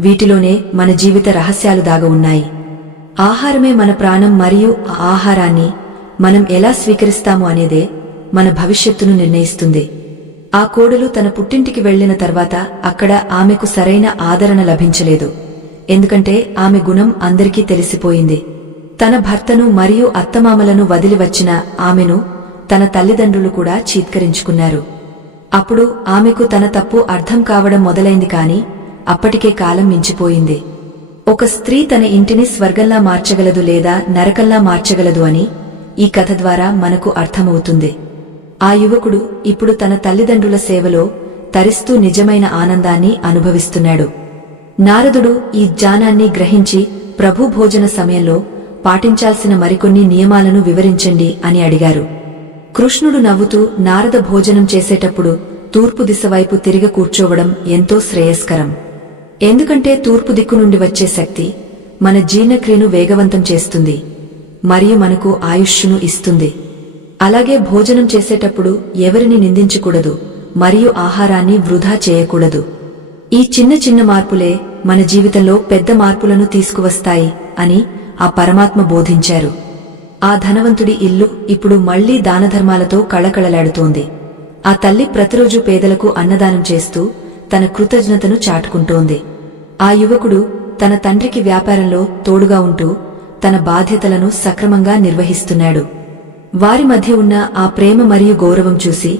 వీటిలోనే మన జీవిత రహస్యాలు దాగి ఉన్నాయి. ఆహారమే మన ప్రాణం మరియు ఆ ఆహారాన్ని మనం ఎలా స్వీకరిస్తాము అనేదే మన భవిష్యత్తును నిర్ణయిస్తుంది. ఆ కోడలు తన పుట్టింటికి వెళ్లిన తర్వాత అక్కడ ఆమెకు సరైన ఆదరణ లభించలేదు. ఎందుకంటే ఆమె గుణం అందరికీ తెలిసిపోయింది. తన భర్తను మరియు అత్తమామలను వదిలి వచ్చిన ఆమెను తన తల్లిదండ్రులు కూడా చీత్కరించుకున్నారు. అప్పుడు ఆమెకు తన తప్పు అర్థం కావడం మొదలైంది. కాని అప్పటికే కాలం మించిపోయింది. ఒక స్త్రీ తన ఇంటిని స్వర్గంలా మార్చగలదు లేదా నరకంలా మార్చగలదు అని ఈ కథ ద్వారా మనకు అర్థమవుతుంది. ఆ యువకుడు ఇప్పుడు తన తల్లిదండ్రుల సేవలో తరిస్తూ నిజమైన ఆనందాన్ని అనుభవిస్తున్నాడు. నారదుడు ఈ జ్ఞానాన్ని గ్రహించి, ప్రభు భోజన సమయంలో పాటించాల్సిన మరికొన్ని నియమాలను వివరించండి అని అడిగారు. కృష్ణుడు నవ్వుతూ, నారద, భోజనం చేసేటప్పుడు తూర్పు దిశ వైపు తిరిగి కూర్చోవడం ఎంతో శ్రేయస్కరం. ఎందుకంటే తూర్పు దిక్కు నుండి వచ్చే శక్తి మన జీర్ణక్రియను వేగవంతం చేస్తుంది మరియు మనకు ఆయుష్ను ఇస్తుంది. అలాగే భోజనం చేసేటప్పుడు ఎవరిని నిందించకూడదు మరియు ఆహారాన్ని వృధా చేయకూడదు. ఈ చిన్న చిన్న మార్పులే మన జీవితంలో పెద్ద మార్పులను తీసుకువస్తాయి అని ఆ పరమాత్మ బోధించారు. ఆ ధనవంతుడి ఇల్లు ఇప్పుడు మళ్లీ దానధర్మాలతో కళకళలాడుతోంది. ఆ తల్లి ప్రతిరోజు పేదలకు అన్నదానం చేస్తూ తన కృతజ్ఞతను చాటుకుంటోంది. ఆ యువకుడు తన తండ్రికి వ్యాపారంలో తోడుగా ఉంటూ తన బాధ్యతలను సక్రమంగా నిర్వహిస్తున్నాడు. వారి మధ్య ఉన్న ఆ ప్రేమ మరియు గౌరవం చూసి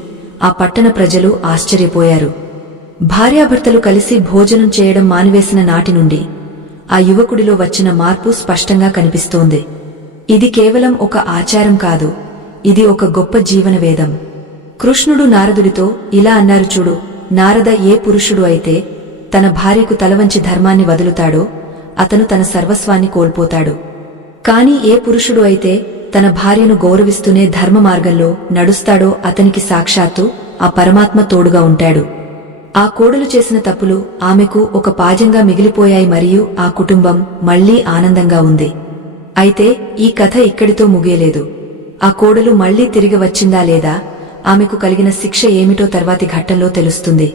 ఆ పట్టణ ప్రజలు ఆశ్చర్యపోయారు. భార్యాభర్తలు కలిసి భోజనం చేయడం మానివేసిన నాటి నుండి ఆ యువకుడిలో వచ్చిన మార్పు స్పష్టంగా కనిపిస్తోంది. ఇది కేవలం ఒక ఆచారం కాదు, ఇది ఒక గొప్ప జీవన వేదం. కృష్ణుడు నారదుడితో ఇలా అన్నారు, చూడు నారద, ఏ పురుషుడు అయితే తన భార్యకు తలవంచి ధర్మాన్ని వదులుతాడో అతను తన సర్వస్వాన్ని కోల్పోతాడు. కాని ఏ పురుషుడు అయితే తన భార్యను గౌరవిస్తూనే ధర్మ మార్గంలో నడుస్తాడో అతనికి సాక్షాత్తు ఆ పరమాత్మ తోడుగా ఉంటాడు. ఆ కోడలు చేసిన తప్పులు ఆమెకు ఒక పాజంగా మిగిలిపోయాయి మరియు ఆ కుటుంబం మళ్లీ ఆనందంగా ఉంది. అయితే ఈ కథ ఇక్కడితో ముగియలేదు. ఆ కోడలు మళ్లీ తిరిగి వచ్చిందా లేదా, ఆమెకు కలిగిన శిక్ష ఏమిటో తర్వాతి ఘట్టంలో తెలుస్తుంది.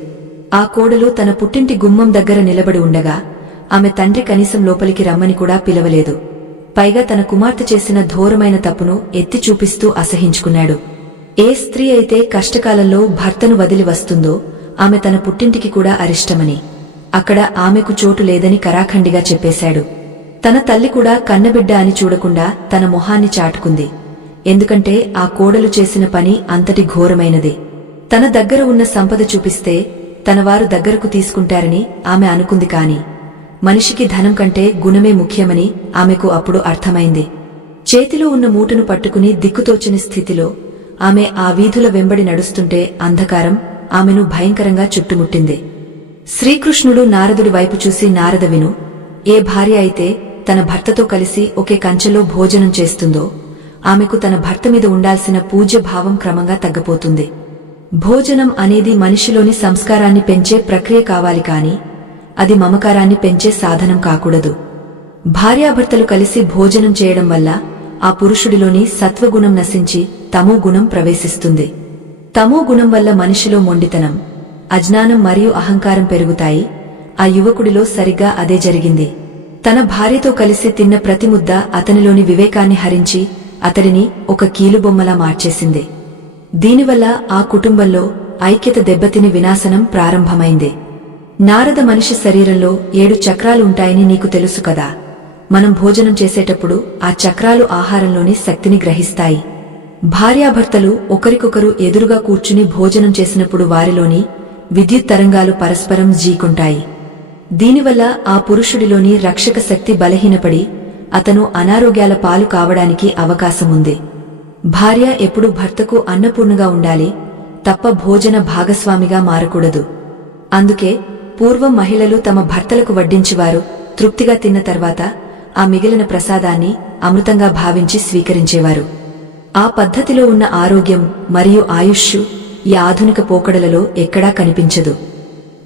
ఆ కోడలు తన పుట్టింటి గుమ్మం దగ్గర నిలబడి ఉండగా ఆమె తండ్రి కనీసం లోపలికి రమ్మని కూడా పిలవలేదు. పైగా తన కుమార్తె చేసిన ఘోరమైన తప్పును ఎత్తి చూపిస్తూ అసహించుకున్నాడు. ఏ స్త్రీ అయితే కష్టకాలంలో భర్తను వదిలి వస్తుందో ఆమె తన పుట్టింటికి కూడా అరిష్టమని, అక్కడ ఆమెకు చోటు లేదని కరాఖండిగా చెప్పేశాడు. తన తల్లి కూడా కన్నబిడ్డ అని చూడకుండా తన మొహాన్ని చాటుకుంది. ఎందుకంటే ఆ కోడలు చేసిన పని అంతటి ఘోరమైనది. తన దగ్గర ఉన్న సంపద చూపిస్తే తనవారు దగ్గరకు తీసుకుంటారని ఆమె అనుకుంది కాని మనిషికి ధనం కంటే గుణమే ముఖ్యమని ఆమెకు అప్పుడు అర్థమైంది. చేతిలో ఉన్న మూటను పట్టుకుని దిక్కుతోచని స్థితిలో ఆమె ఆ వీధుల వెంబడి నడుస్తుంటే అంధకారం ఆమెను భయంకరంగా చుట్టుముట్టింది. శ్రీకృష్ణుడు నారదుడి వైపు చూసి, నారద విను, ఏ భార్య అయితే తన భర్తతో కలిసి ఒకే కంచెలో భోజనం చేస్తుందో ఆమెకు తన భర్త మీద ఉండాల్సిన పూజ్య భావం క్రమంగా తగ్గపోతుంది. భోజనం అనేది మనిషిలోని సంస్కారాన్ని పెంచే ప్రక్రియ కావాలి కాని అది మమకారాన్ని పెంచే సాధనం కాకూడదు. భార్యాభర్తలు కలిసి భోజనం చేయడం వల్ల ఆ పురుషుడిలోని సత్వగుణం నశించి తమో గుణం ప్రవేశిస్తుంది. తమో గుణం వల్ల మనిషిలో మొండితనం, అజ్ఞానం మరియు అహంకారం పెరుగుతాయి. ఆ యువకుడిలో సరిగ్గా అదే జరిగింది. తన భార్యతో కలిసి తిన్న ప్రతి ముద్ద అతనిలోని వివేకాన్ని హరించి అతడిని ఒక కీలుబొమ్మలా మార్చేసింది. దీనివల్ల ఆ కుటుంబంలో ఐక్యత దెబ్బతిని వినాశనం ప్రారంభమైంది. నారద, మనిషి శరీరంలో 7 చక్రాలు ఉంటాయని నీకు తెలుసు కదా. మనం భోజనం చేసేటప్పుడు ఆ చక్రాలు ఆహారంలోని శక్తిని గ్రహిస్తాయి. భార్యాభర్తలు ఒకరికొకరు ఎదురుగా కూర్చుని భోజనం చేసినప్పుడు వారిలోని విద్యుత్ తరంగాలు పరస్పరం జీకుంటాయి. దీనివల్ల ఆ పురుషుడిలోని రక్షక శక్తి బలహీనపడి అతను అనారోగ్యాల పాలు కావడానికి అవకాశముంది. భార్య ఎప్పుడూ భర్తకు అన్నపూర్ణగా ఉండాలి తప్ప భోజన భాగస్వామిగా మారకూడదు. అందుకే పూర్వం మహిళలు తమ భర్తలకు వడ్డించివారు తృప్తిగా తిన్న తర్వాత ఆ మిగిలిన ప్రసాదాన్ని అమృతంగా భావించి స్వీకరించేవారు. ఆ పద్ధతిలో ఉన్న ఆరోగ్యం మరియు ఆయుష్షు ఈ ఆధునిక పోకడలలో ఎక్కడా కనిపించదు.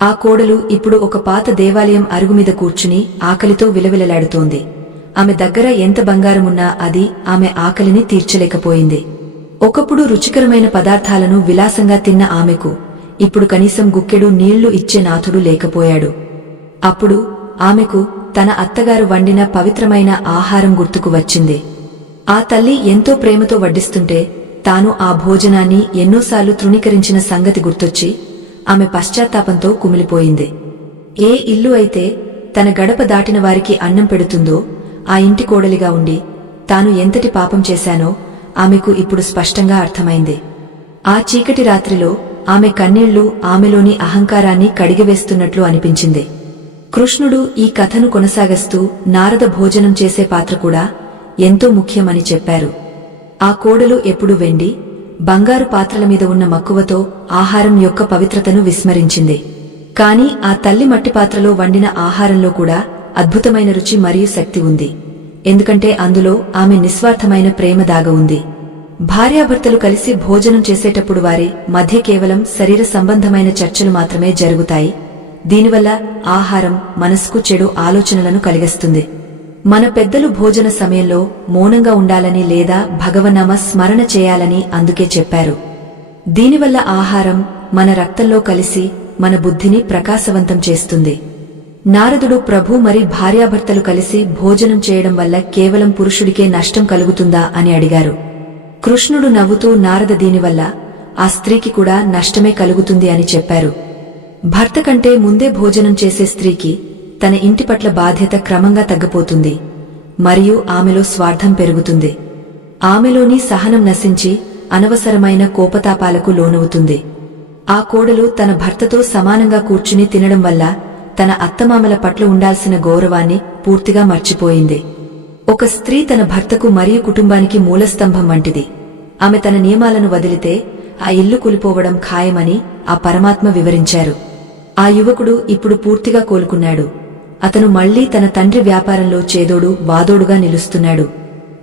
ఆ కోడలు ఇప్పుడు ఒక పాత దేవాలయం అరుగుమీద కూర్చుని ఆకలితో విలవిలలాడుతోంది. ఆమె దగ్గర ఎంత బంగారమున్నా అది ఆమె ఆకలిని తీర్చలేకపోయింది. ఒకప్పుడు రుచికరమైన పదార్థాలను విలాసంగా తిన్న ఆమెకు ఇప్పుడు కనీసం గుక్కెడు నీళ్లు ఇచ్చే నాథుడు లేకపోయాడు. అప్పుడు ఆమెకు తన అత్తగారు వండిన పవిత్రమైన ఆహారం గుర్తుకు వచ్చింది. ఆ తల్లి ఎంతో ప్రేమతో వడ్డిస్తుంటే తాను ఆ భోజనాన్ని ఎన్నోసార్లు తృణీకరించిన సంగతి గుర్తొచ్చి ఆమె పశ్చాత్తాపంతో కుమిలిపోయింది. ఏ ఇల్లు అయితే తన గడప దాటిన వారికి అన్నం పెడుతుందో ఆ ఇంటి కోడలిగా ఉండి తాను ఎంతటి పాపం చేశానో ఆమెకు ఇప్పుడు స్పష్టంగా అర్థమైంది. ఆ చీకటి రాత్రిలో ఆమె కన్నీళ్లు ఆమెలోని అహంకారాన్ని కడిగివేస్తున్నట్లు అనిపించింది. కృష్ణుడు ఈ కథను కొనసాగిస్తూ నారద భోజనం చేసే పాత్ర కూడా ఎంతో ముఖ్యమని చెప్పారు. ఆ కోడలు ఎప్పుడు వెండి, బంగారు పాత్రల మీద ఉన్న మక్కువతో ఆహారం యొక్క పవిత్రతను విస్మరించింది. కాని ఆ తల్లి మట్టి పాత్రలో వండిన ఆహారంలో కూడా అద్భుతమైన రుచి మరియు శక్తి ఉంది. ఎందుకంటే అందులో ఆమె నిస్వార్థమైన ప్రేమ దాగ ఉంది. భార్యాభర్తలు కలిసి భోజనం చేసేటప్పుడు వారి మధ్య కేవలం శరీర సంబంధమైన చర్చలు మాత్రమే జరుగుతాయి. దీనివల్ల ఆహారం మనసుకు చెడు ఆలోచనలను కలిగిస్తుంది. మన పెద్దలు భోజన సమయంలో మౌనంగా ఉండాలని లేదా భగవన్నామ స్మరణ చేయాలని అందుకే చెప్పారు. దీనివల్ల ఆహారం మన రక్తంలో కలిసి మన బుద్ధిని ప్రకాశవంతం చేస్తుంది. నారదుడు ప్రభు మరి భార్యాభర్తలు కలిసి భోజనం చేయడం వల్ల కేవలం పురుషుడికే నష్టం కలుగుతుందా అని అడిగారు. కృష్ణుడు నవ్వుతూ, నారద, దీనివల్ల ఆ స్త్రీకి కూడా నష్టమే కలుగుతుంది అని చెప్పారు. భర్త కంటే ముందే భోజనం చేసే స్త్రీకి తన ఇంటి పట్ల బాధ్యత క్రమంగా తగ్గిపోతుంది మరియు ఆమెలో స్వార్థం పెరుగుతుంది. ఆమెలోని సహనం నశించి అనవసరమైన కోపతాపాలకు లోనవుతుంది. ఆ కోడలు తన భర్తతో సమానంగా కూర్చుని తినడం వల్ల తన అత్తమామల పట్ల ఉండాల్సిన గౌరవాన్ని పూర్తిగా మర్చిపోయింది. ఒక స్త్రీ తన భర్తకు మరియు కుటుంబానికి మూలస్తంభం వంటిది. ఆమె తన నియమాలను వదిలితే ఆ ఇల్లు కూలిపోవడం ఖాయమని ఆ పరమాత్మ వివరించారు. ఆ యువకుడు ఇప్పుడు పూర్తిగా కోలుకున్నాడు. అతను మళ్లీ తన తండ్రి వ్యాపారంలో చేదోడు వాదోడుగా నిలుస్తున్నాడు.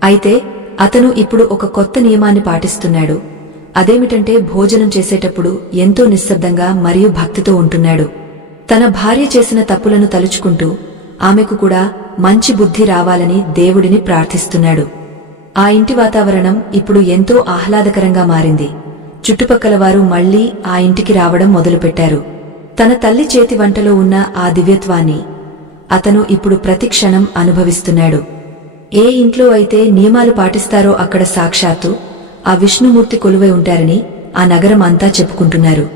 అయితే అతను ఇప్పుడు ఒక కొత్త నియమాన్ని పాటిస్తున్నాడు. అదేమిటంటే భోజనం చేసేటప్పుడు ఎంతో నిశ్శబ్దంగా మరియు భక్తితో ఉంటున్నాడు. తన భార్య చేసిన తప్పులను తలుచుకుంటూ ఆమెకు కూడా మంచి బుద్ధి రావాలని దేవుడిని ప్రార్థిస్తున్నాడు. ఆ ఇంటి వాతావరణం ఇప్పుడు ఎంతో ఆహ్లాదకరంగా మారింది. చుట్టుపక్కల వారు మళ్లీ ఆ ఇంటికి రావడం మొదలుపెట్టారు. తన తల్లి చేతి వంటలో ఉన్న ఆ దివ్యత్వాన్ని అతను ఇప్పుడు ప్రతిక్షణం అనుభవిస్తున్నాడు. ఏ ఇంట్లో అయితే నియమాలు పాటిస్తారో అక్కడ సాక్షాత్తు ఆ విష్ణుమూర్తి కొలువై ఉంటారని ఆ నగరం అంతా చెప్పుకుంటున్నారు.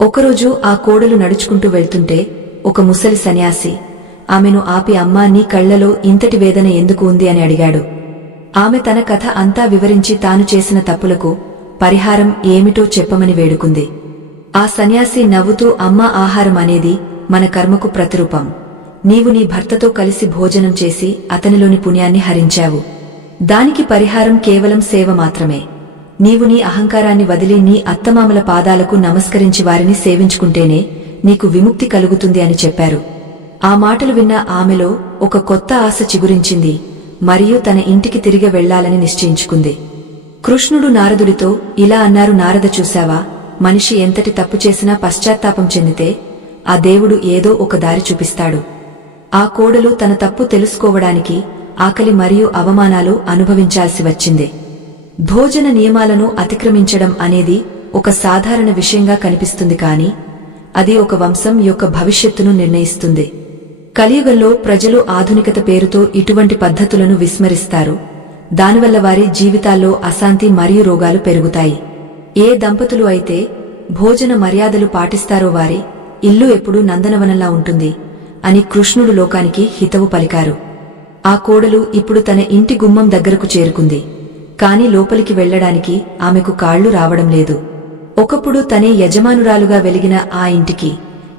ఒకరోజు ఆ కోడలు నడుచుకుంటూ వెళ్తుంటే ఒక ముసలి సన్యాసి ఆమెను ఆపి, అమ్మా, నీ కళ్లలో ఇంతటి వేదన ఎందుకు ఉంది అని అడిగాడు. ఆమె తన కథ అంతా వివరించి తాను చేసిన తప్పులకు పరిహారం ఏమిటో చెప్పమని వేడుకుంది. ఆ సన్యాసి నవ్వుతూ అమ్మా, ఆహారం అనేది మన కర్మకు ప్రతిరూపం. నీవు నీ భర్తతో కలిసి భోజనం చేసి అతనిలోని పుణ్యాన్ని హరించావు. దానికి పరిహారం కేవలం సేవ మాత్రమే. నీవు నీ అహంకారాన్ని వదిలి నీ అత్తమామల పాదాలకు నమస్కరించి వారిని సేవించుకుంటేనే నీకు విముక్తి కలుగుతుంది అని చెప్పారు. ఆ మాటలు విన్న ఆమెలో ఒక కొత్త ఆశ చిగురించింది మరియు తన ఇంటికి తిరిగి వెళ్లాలని నిశ్చయించుకుంది. కృష్ణుడు నారదుడితో ఇలా అన్నారు, నారద, చూశావా, మనిషి ఎంతటి తప్పు చేసినా పశ్చాత్తాపం చెందితే ఆ దేవుడు ఏదో ఒక దారి చూపిస్తాడు. ఆ కోడలు తన తప్పు తెలుసుకోవడానికి ఆకలి మరియు అవమానాలు అనుభవించాల్సి వచ్చింది. భోజన నియమాలను అతిక్రమించడం అనేది ఒక సాధారణ విషయంగా కనిపిస్తుంది, కాని అది ఒక వంశం యొక్క భవిష్యత్తును నిర్ణయిస్తుంది. కలియుగంలో ప్రజలు ఆధునికత పేరుతో ఇటువంటి పద్ధతులను విస్మరిస్తారు. దానివల్ల వారి జీవితాల్లో అశాంతి మరియు రోగాలు పెరుగుతాయి. ఏ దంపతులు అయితే భోజన మర్యాదలు పాటిస్తారో వారి ఇల్లు ఎప్పుడూ నందనవనంలా ఉంటుంది అని కృష్ణుడు లోకానికి హితవు పలికారు. ఆ కోడలు ఇప్పుడు తన ఇంటి గుమ్మం దగ్గరకు చేరుకుంది. కాని లోపలికి వెళ్లడానికి ఆమెకు కాళ్లు రావడం లేదు. ఒకప్పుడు తనే యజమానురాలుగా వెలిగిన ఆ ఇంటికి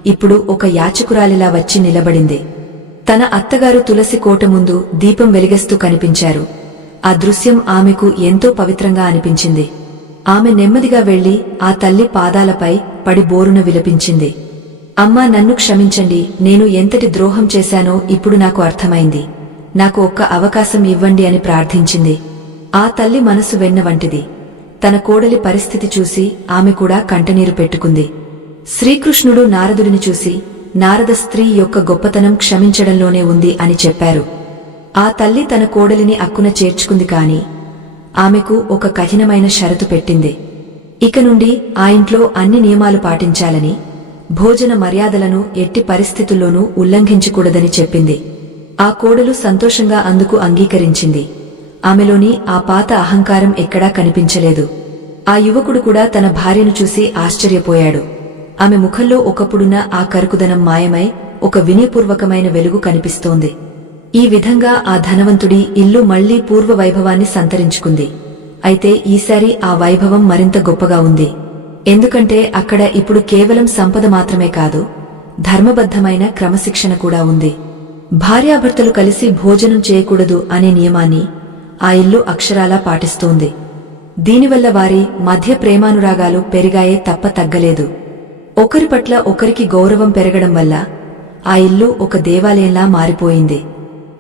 ఇప్పుడు ఒక యాచకురాలిలా వచ్చి నిలబడింది. తన అత్తగారు తులసి కోట ముందు దీపం వెలిగేస్తూ కనిపించారు. ఆ దృశ్యం ఆమెకు ఎంతో పవిత్రంగా అనిపించింది. ఆమె నెమ్మదిగా వెళ్లి ఆ తల్లి పాదాలపై పడి బోరున విలపించింది. అమ్మా, నన్ను క్షమించండి, నేను ఎంతటి ద్రోహం చేశానో ఇప్పుడు నాకు అర్థమైంది. నాకు ఒక్క అవకాశం ఇవ్వండి అని ప్రార్థించింది. ఆ తల్లి మనసు వెన్న వంటిది. తన కోడలి పరిస్థితి చూసి ఆమె కూడా కంటనీరు పెట్టుకుంది. శ్రీకృష్ణుడు నారదుడిని చూసి, నారద, స్త్రీ యొక్క గొప్పతనం క్షమించడంలోనే ఉంది అని చెప్పారు. ఆ తల్లి తన కోడలిని అక్కున చేర్చుకుంది, కాని ఆమెకు ఒక కఠినమైన షరతు పెట్టింది. ఇక నుండి ఆ ఇంట్లో అన్ని నియమాలు పాటించాలని, భోజన మర్యాదలను ఎట్టి పరిస్థితుల్లోనూ ఉల్లంఘించకూడదని చెప్పింది. ఆ కోడలు సంతోషంగా అందుకు అంగీకరించింది. ఆమెలోని ఆ పాత అహంకారం ఎక్కడా కనిపించలేదు. ఆ యువకుడు కూడా తన భార్యను చూసి ఆశ్చర్యపోయాడు. ఆమె ముఖంలో ఒకప్పుడున్న ఆ కరుకుదనం మాయమై ఒక వినయపూర్వకమైన వెలుగు కనిపిస్తోంది. ఈ విధంగా ఆ ధనవంతుడి ఇల్లు మళ్లీ పూర్వ వైభవాన్ని సంతరించుకుంది. అయితే ఈసారి ఆ వైభవం మరింత గొప్పగా ఉంది. ఎందుకంటే అక్కడ ఇప్పుడు కేవలం సంపద మాత్రమే కాదు, ధర్మబద్ధమైన క్రమశిక్షణ కూడా ఉంది. భార్యాభర్తలు కలిసి భోజనం చేయకూడదు అనే నియమాన్ని ఆ ఇల్లు అక్షరాలా పాటిస్తోంది. దీనివల్ల వారి మధ్య ప్రేమానురాగాలు పెరిగాయే తప్ప తగ్గలేదు. ఒకరి పట్ల ఒకరికి గౌరవం పెరగడం వల్ల ఆ ఇల్లు ఒక దేవాలయంలా మారిపోయింది.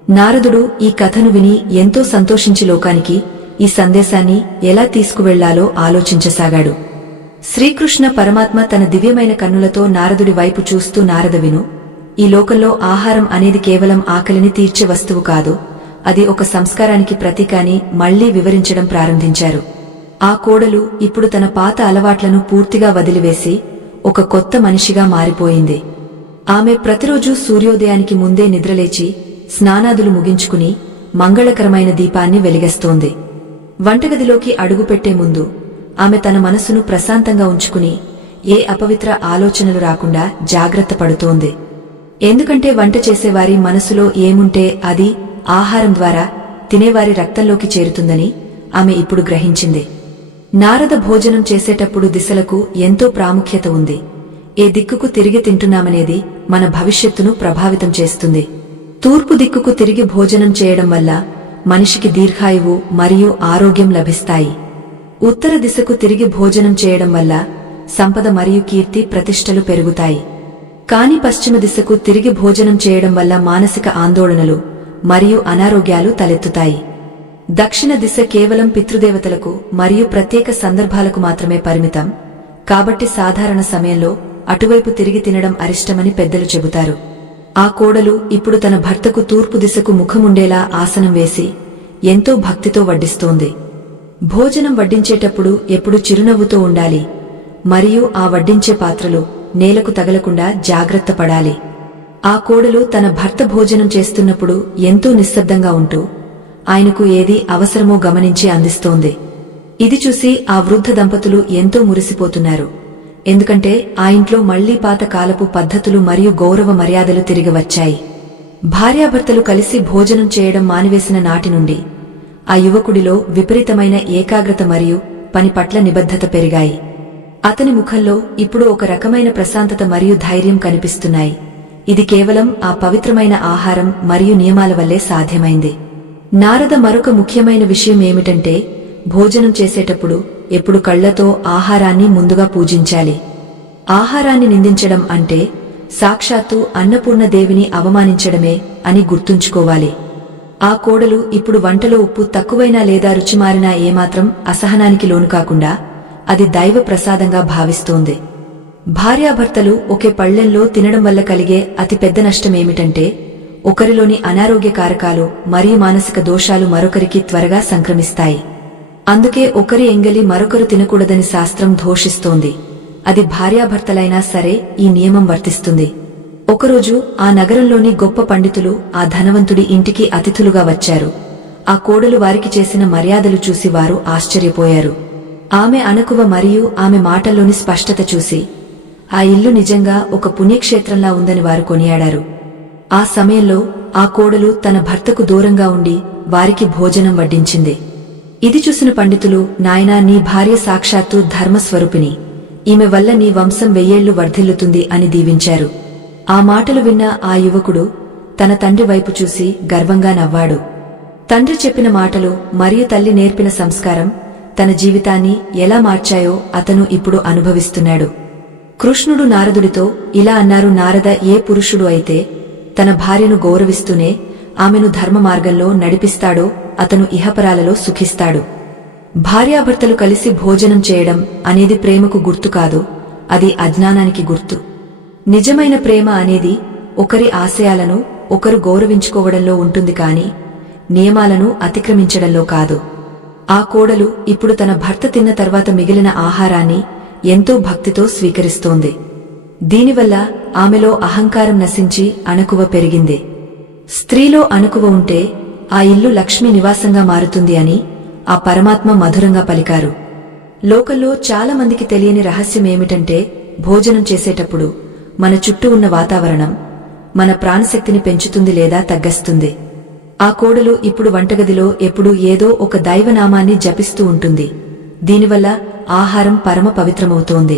నారదుడు ఈ కథను విని ఎంతో సంతోషించి లోకానికి ఈ సందేశాన్ని ఎలా తీసుకువెళ్లాలో ఆలోచించసాగాడు. శ్రీకృష్ణ పరమాత్మ తన దివ్యమైన కన్నులతో నారదుడి వైపు చూస్తూ, నారద, విను, ఈ లోకంలో ఆహారం అనేది కేవలం ఆకలిని తీర్చే వస్తువు కాదు, అది ఒక సంస్కారానికి ప్రతీక అని మళ్లీ వివరించడం ప్రారంభించారు. ఆ కోడలు ఇప్పుడు తన పాత అలవాట్లను పూర్తిగా వదిలివేసి ఒక కొత్త మనిషిగా మారిపోయింది. ఆమె ప్రతిరోజూ సూర్యోదయానికి ముందే నిద్రలేచి స్నానాదులు ముగించుకుని మంగళకరమైన దీపాన్ని వెలిగేస్తోంది. వంటగదిలోకి అడుగుపెట్టే ముందు ఆమె తన మనసును ప్రశాంతంగా ఉంచుకుని ఏ అపవిత్ర ఆలోచనలు రాకుండా జాగ్రత్త పడుతోంది. ఎందుకంటే వంట చేసేవారి మనసులో ఏముంటే అది ఆహారం ద్వారా తినేవారి రక్తంలోకి చేరుతుందని ఆమె ఇప్పుడు గ్రహించింది. నారద భోజనం చేసేటప్పుడు దిశలకు ఎంతో ప్రాముఖ్యత ఉంది. ఏ దిక్కుకు తిరిగి తింటున్నామనేది మన భవిష్యత్తును ప్రభావితం చేస్తుంది. తూర్పు దిక్కుకు తిరిగి భోజనం చేయడం వల్ల మనిషికి దీర్ఘాయువు మరియు ఆరోగ్యం లభిస్తాయి. ఉత్తర దిశకు తిరిగి భోజనం చేయడం వల్ల సంపద మరియు కీర్తి ప్రతిష్టలు పెరుగుతాయి. కాని పశ్చిమ దిశకు తిరిగి భోజనం చేయడం వల్ల మానసిక ఆందోళనలు మరియు అనారోగ్యాలు తలెత్తుతాయి. దక్షిణ దిశ కేవలం పితృదేవతలకు మరియు ప్రత్యేక సందర్భాలకు మాత్రమే పరిమితం. కాబట్టి సాధారణ సమయంలో అటువైపు తిరిగి తినడం అరిష్టమని పెద్దలు చెబుతారు. ఆ కోడలు ఇప్పుడు తన భర్తకు తూర్పు దిశకు ముఖముండేలా ఆసనం వేసి ఎంతో భక్తితో వడ్డిస్తోంది. భోజనం వడ్డించేటప్పుడు ఎప్పుడు చిరునవ్వుతో ఉండాలి మరియు ఆ వడ్డించే పాత్రలు నేలకు తగలకుండా జాగ్రత్త పడాలి. ఆ కోడలు తన భర్త భోజనం చేస్తున్నప్పుడు ఎంతో నిశ్శబ్దంగా ఉంటూ ఆయనకు ఏది అవసరమో గమనించి అందిస్తోంది. ఇది చూసి ఆ వృద్ధ దంపతులు ఎంతో మురిసిపోతున్నారు. ఎందుకంటే ఆ ఇంట్లో మళ్లీ పాత కాలపు పద్ధతులు మరియు గౌరవ మర్యాదలు తిరిగి వచ్చాయి. భార్యాభర్తలు కలిసి భోజనం చేయడం మానివేసిన నాటి నుండి ఆ యువకుడిలో విపరీతమైన ఏకాగ్రత మరియు పని పట్ల నిబద్ధత పెరిగాయి. అతని ముఖంలో ఇప్పుడు ఒక రకమైన ప్రశాంతత మరియు ధైర్యం కనిపిస్తున్నాయి. ఇది కేవలం ఆ పవిత్రమైన ఆహారం మరియు నియమాల వల్లే సాధ్యమైంది. నారద మరొక ముఖ్యమైన విషయం ఏమిటంటే, భోజనం చేసేటప్పుడు ఎప్పుడు కళ్లతో ఆహారాన్ని ముందుగా పూజించాలి. ఆహారాన్ని నిందించడం అంటే సాక్షాత్తు అన్నపూర్ణదేవిని అవమానించడమే అని గుర్తుంచుకోవాలి. ఆ కోడలు ఇప్పుడు వంటలో ఉప్పు తక్కువైనా లేదా రుచి మారినా ఏమాత్రం అసహనానికి లోను కాకుండా అది దైవ ప్రసాదంగా భావిస్తోంది. భార్యాభర్తలు ఒకే పళ్లెంలో తినడం వల్ల కలిగే అతి పెద్ద నష్టమేమిటంటే, ఒకరిలోని అనారోగ్య కారకాలు మరియు మానసిక దోషాలు మరొకరికి త్వరగా సంక్రమిస్తాయి. అందుకే ఒకరి ఎంగలి మరొకరు తినకూడదని శాస్త్రం ఘోషిస్తోంది. అది భార్యాభర్తలైనా సరే ఈ నియమం వర్తిస్తుంది. ఒకరోజు ఆ నగరంలోని గొప్ప పండితులు ఆ ధనవంతుడి ఇంటికి అతిథులుగా వచ్చారు. ఆ కోడలు వారికి చేసిన మర్యాదలు చూసి వారు ఆశ్చర్యపోయారు. ఆమె అణకువ మరియు ఆమె మాటల్లోని స్పష్టత చూసి ఆ ఇల్లు నిజంగా ఒక పుణ్యక్షేత్రంలా ఉందని వారు కొనియాడారు. ఆ సమయంలో ఆ కోడలు తన భర్తకు దూరంగా ఉండి వారికి భోజనం వడ్డించింది. ఇది చూసిన పండితులు, నాయనా, నీ భార్య సాక్షాత్తు ధర్మస్వరూపిణి, ఈమె వల్ల నీ వంశం 1000 ఏళ్లు వర్ధిల్లుతుంది అని దీవించారు. ఆ మాటలు విన్న ఆ యువకుడు తన తండ్రి వైపు చూసి గర్వంగా నవ్వాడు. తండ్రి చెప్పిన మాటలు మరియు తల్లి నేర్పిన సంస్కారం తన జీవితాన్ని ఎలా మార్చాయో అతను ఇప్పుడు అనుభవిస్తున్నాడు. కృష్ణుడు నారదుడితో ఇలా అన్నారు: నారద, ఏ పురుషుడు అయితే తన భార్యను గౌరవిస్తూనే ఆమెను ధర్మ మార్గంలో నడిపిస్తాడో అతను ఇహపరాలలో సుఖిస్తాడు. భార్యాభర్తలు కలిసి భోజనం చేయడం అనేది ప్రేమకు గుర్తు కాదు, అది అజ్ఞానానికి గుర్తు. నిజమైన ప్రేమ అనేది ఒకరి ఆశయాలను ఒకరు గౌరవించుకోవడంలో ఉంటుంది, కాని నియమాలను అతిక్రమించడంలో కాదు. ఆ కోడలు ఇప్పుడు తన భర్త తిన్న తర్వాత మిగిలిన ఆహారాన్ని ఎంతో భక్తితో స్వీకరిస్తోంది. దీనివల్ల ఆమెలో అహంకారం నశించి అణకువ పెరిగింది. స్త్రీలో అణకువ ఉంటే ఆ ఇల్లు లక్ష్మీ నివాసంగా మారుతుంది అని ఆ పరమాత్మ మధురంగా పలికారు. లోకంలో చాలా మందికి తెలియని రహస్యమేమిటంటే, భోజనం చేసేటప్పుడు మన చుట్టూ ఉన్న వాతావరణం మన ప్రాణశక్తిని పెంచుతుంది లేదా తగ్గిస్తుంది. ఆ కోడలు ఇప్పుడు వంటగదిలో ఎప్పుడూ ఏదో ఒక దైవనామాన్ని జపిస్తూ ఉంటుంది. దీనివల్ల ఆహారం పరమ పవిత్రమవుతోంది.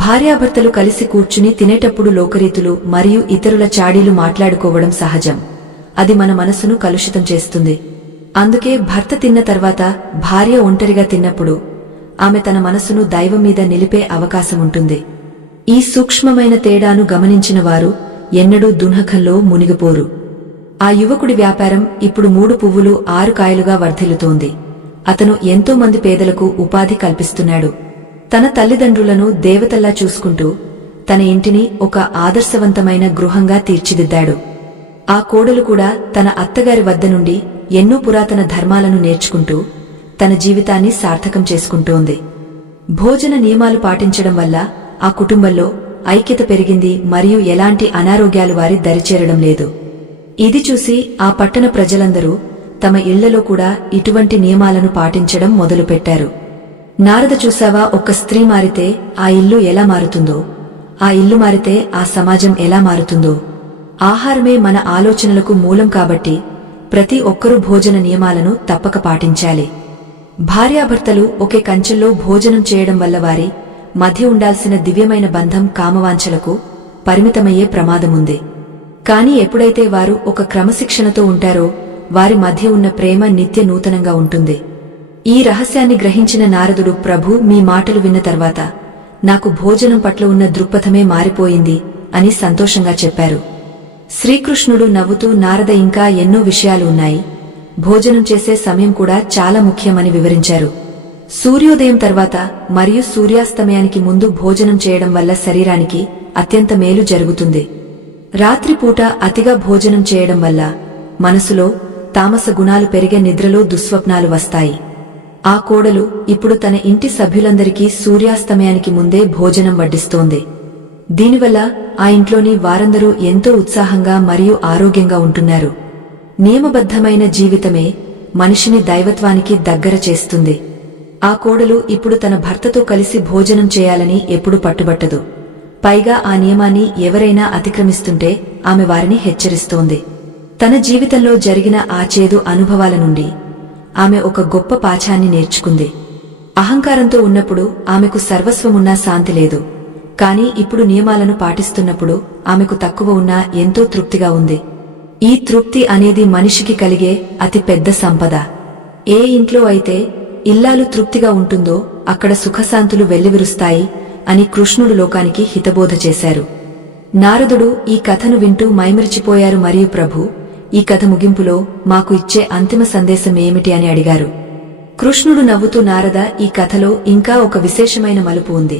భార్యాభర్తలు కలిసి కూర్చుని తినేటప్పుడు లోకరీతులు మరియు ఇతరుల చాడీలు మాట్లాడుకోవడం సహజం. అది మన మనసును కలుషితం చేస్తుంది. అందుకే భర్త తిన్న తర్వాత భార్య ఒంటరిగా తిన్నప్పుడు ఆమె తన మనసును దైవం మీద నిలిపే అవకాశముంటుంది. ఈ సూక్ష్మమైన తేడాను గమనించిన వారు ఎన్నడూ దునహంలో మునిగిపోరు. ఆ యువకుడి వ్యాపారం ఇప్పుడు 3 పువ్వులు 6 కాయలుగా వర్ధిల్లుతోంది. అతను ఎంతో మంది పేదలకు ఉపాధి కల్పిస్తున్నాడు. తన తల్లిదండ్రులను దేవతల్లా చూసుకుంటూ తన ఇంటిని ఒక ఆదర్శవంతమైన గృహంగా తీర్చిదిద్దాడు. ఆ కోడలు కూడా తన అత్తగారి వద్ద నుండి ఎన్నో పురాతన ధర్మాలను నేర్చుకుంటూ తన జీవితాన్ని సార్థకం చేసుకుంటోంది. భోజన నియమాలు పాటించడం వల్ల ఆ కుటుంబంలో ఐక్యత పెరిగింది మరియు ఎలాంటి అనారోగ్యాలు వారి దరిచేరడం లేదు. ఇది చూసి ఆ పట్టణ ప్రజలందరూ తమ ఇళ్లలో కూడా ఇటువంటి నియమాలను పాటించడం మొదలుపెట్టారు. నారద, చూసావా, ఒక్క స్త్రీ మారితే ఆ ఇల్లు ఎలా మారుతుందో, ఆ ఇల్లు మారితే ఆ సమాజం ఎలా మారుతుందో. ఆహారమే మన ఆలోచనలకు మూలం కాబట్టి ప్రతి ఒక్కరూ భోజన నియమాలను తప్పక పాటించాలి. భార్యాభర్తలు ఒకే కంచెల్లో భోజనం చేయడం వల్ల వారి మధ్య ఉండాల్సిన దివ్యమైన బంధం కామవాంఛలకు పరిమితమయ్యే ప్రమాదముంది. కాని ఎప్పుడైతే వారు ఒక క్రమశిక్షణతో ఉంటారో వారి మధ్య ఉన్న ప్రేమ నిత్య నూతనంగా ఉంటుంది. ఈ రహస్యాన్ని గ్రహించిన నారదుడు, ప్రభు, మీ మాటలు విన్న తర్వాత నాకు భోజనం పట్ల ఉన్న దృక్పథమే మారిపోయింది అని సంతోషంగా చెప్పారు. శ్రీకృష్ణుడు నవ్వుతూ, నారద, ఇంకా ఎన్నో విషయాలు ఉన్నాయి, భోజనం చేసే సమయం కూడా చాలా ముఖ్యమని వివరించారు. సూర్యోదయం తర్వాత మరియు సూర్యాస్తమయానికి ముందు భోజనం చేయడం వల్ల శరీరానికి అత్యంత మేలు జరుగుతుంది. రాత్రిపూట అతిగా భోజనం చేయడం వల్ల మనసులో తామస గుణాలు పెరిగే, నిద్రలో దుస్వప్నాలు వస్తాయి. ఆ కోడలు ఇప్పుడు తన ఇంటి సభ్యులందరికీ సూర్యాస్తమయానికి ముందే భోజనం వడ్డిస్తోంది. దీనివల్ల ఆ ఇంట్లోని వారందరూ ఎంతో ఉత్సాహంగా మరియు ఆరోగ్యంగా ఉంటున్నారు. నియమబద్ధమైన జీవితమే మనిషిని దైవత్వానికి దగ్గర చేస్తుంది. ఆ కోడలు ఇప్పుడు తన భర్తతో కలిసి భోజనం చేయాలని ఎప్పుడు పట్టుబట్టదు. పైగా ఆ నియమాన్ని ఎవరైనా అతిక్రమిస్తుంటే ఆమె వారిని హెచ్చరిస్తోంది. తన జీవితంలో జరిగిన ఆ చేదు అనుభవాల నుండి ఆమె ఒక గొప్ప పాఠాన్ని నేర్చుకుంది. అహంకారంతో ఉన్నప్పుడు ఆమెకు సర్వస్వమున్నా శాంతి లేదు. కాని ఇప్పుడు నియమాలను పాటిస్తున్నప్పుడు ఆమెకు తక్కువ ఉన్నా ఎంతో తృప్తిగా ఉంది. ఈ తృప్తి అనేది మనిషికి కలిగే అతి పెద్ద సంపద. ఏ ఇంట్లో అయితే ఇల్లాలు తృప్తిగా ఉంటుందో అక్కడ సుఖశాంతులు వెల్లివిరుస్తాయి అని కృష్ణుడు లోకానికి హితబోధ చేశారు. నారదుడు ఈ కథను వింటూ మైమరిచిపోయారు. మరియు ప్రభు, ఈ కథ ముగింపులో మాకు ఇచ్చే అంతిమ సందేశం ఏమిటి అని అడిగారు. కృష్ణుడు నవ్వుతూ, నారద, ఈ కథలో ఇంకా ఒక విశేషమైన మలుపు ఉంది.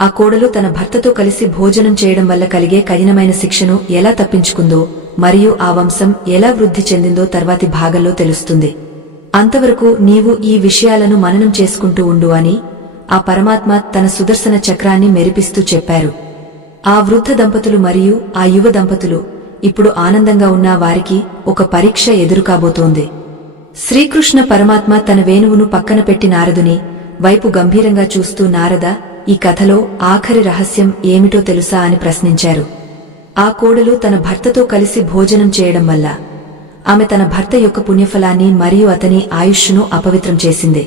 ఆ కోడలు తన భర్తతో కలిసి భోజనం చేయడం వల్ల కలిగే కఠినమైన శిక్షను ఎలా తప్పించుకుందో మరియు ఆ వంశం ఎలా వృద్ధి చెందిందో తర్వాతి భాగంలో తెలుస్తుంది. అంతవరకు నీవు ఈ విషయాలను మననం చేసుకుంటూ ఉండు అని ఆ పరమాత్మ తన సుదర్శన చక్రాన్ని మెరిపిస్తూ చెప్పారు. ఆ వృద్ధ దంపతులు మరియు ఆ యువ దంపతులు ఇప్పుడు ఆనందంగా ఉన్న వారికి ఒక పరీక్ష ఎదురుకాబోతోంది. శ్రీకృష్ణ పరమాత్మ తన వేణువును పక్కన పెట్టి నారదుని వైపు గంభీరంగా చూస్తూ, నారద, ఈ కథలో ఆఖరి రహస్యం ఏమిటో తెలుసా అని ప్రశ్నించారు. ఆ కోడలు తన భర్తతో కలిసి భోజనం చేయడం వల్ల ఆమె తన భర్త యొక్క పుణ్యఫలాన్ని మరియు అతని ఆయుష్ను అపవిత్రం చేసింది.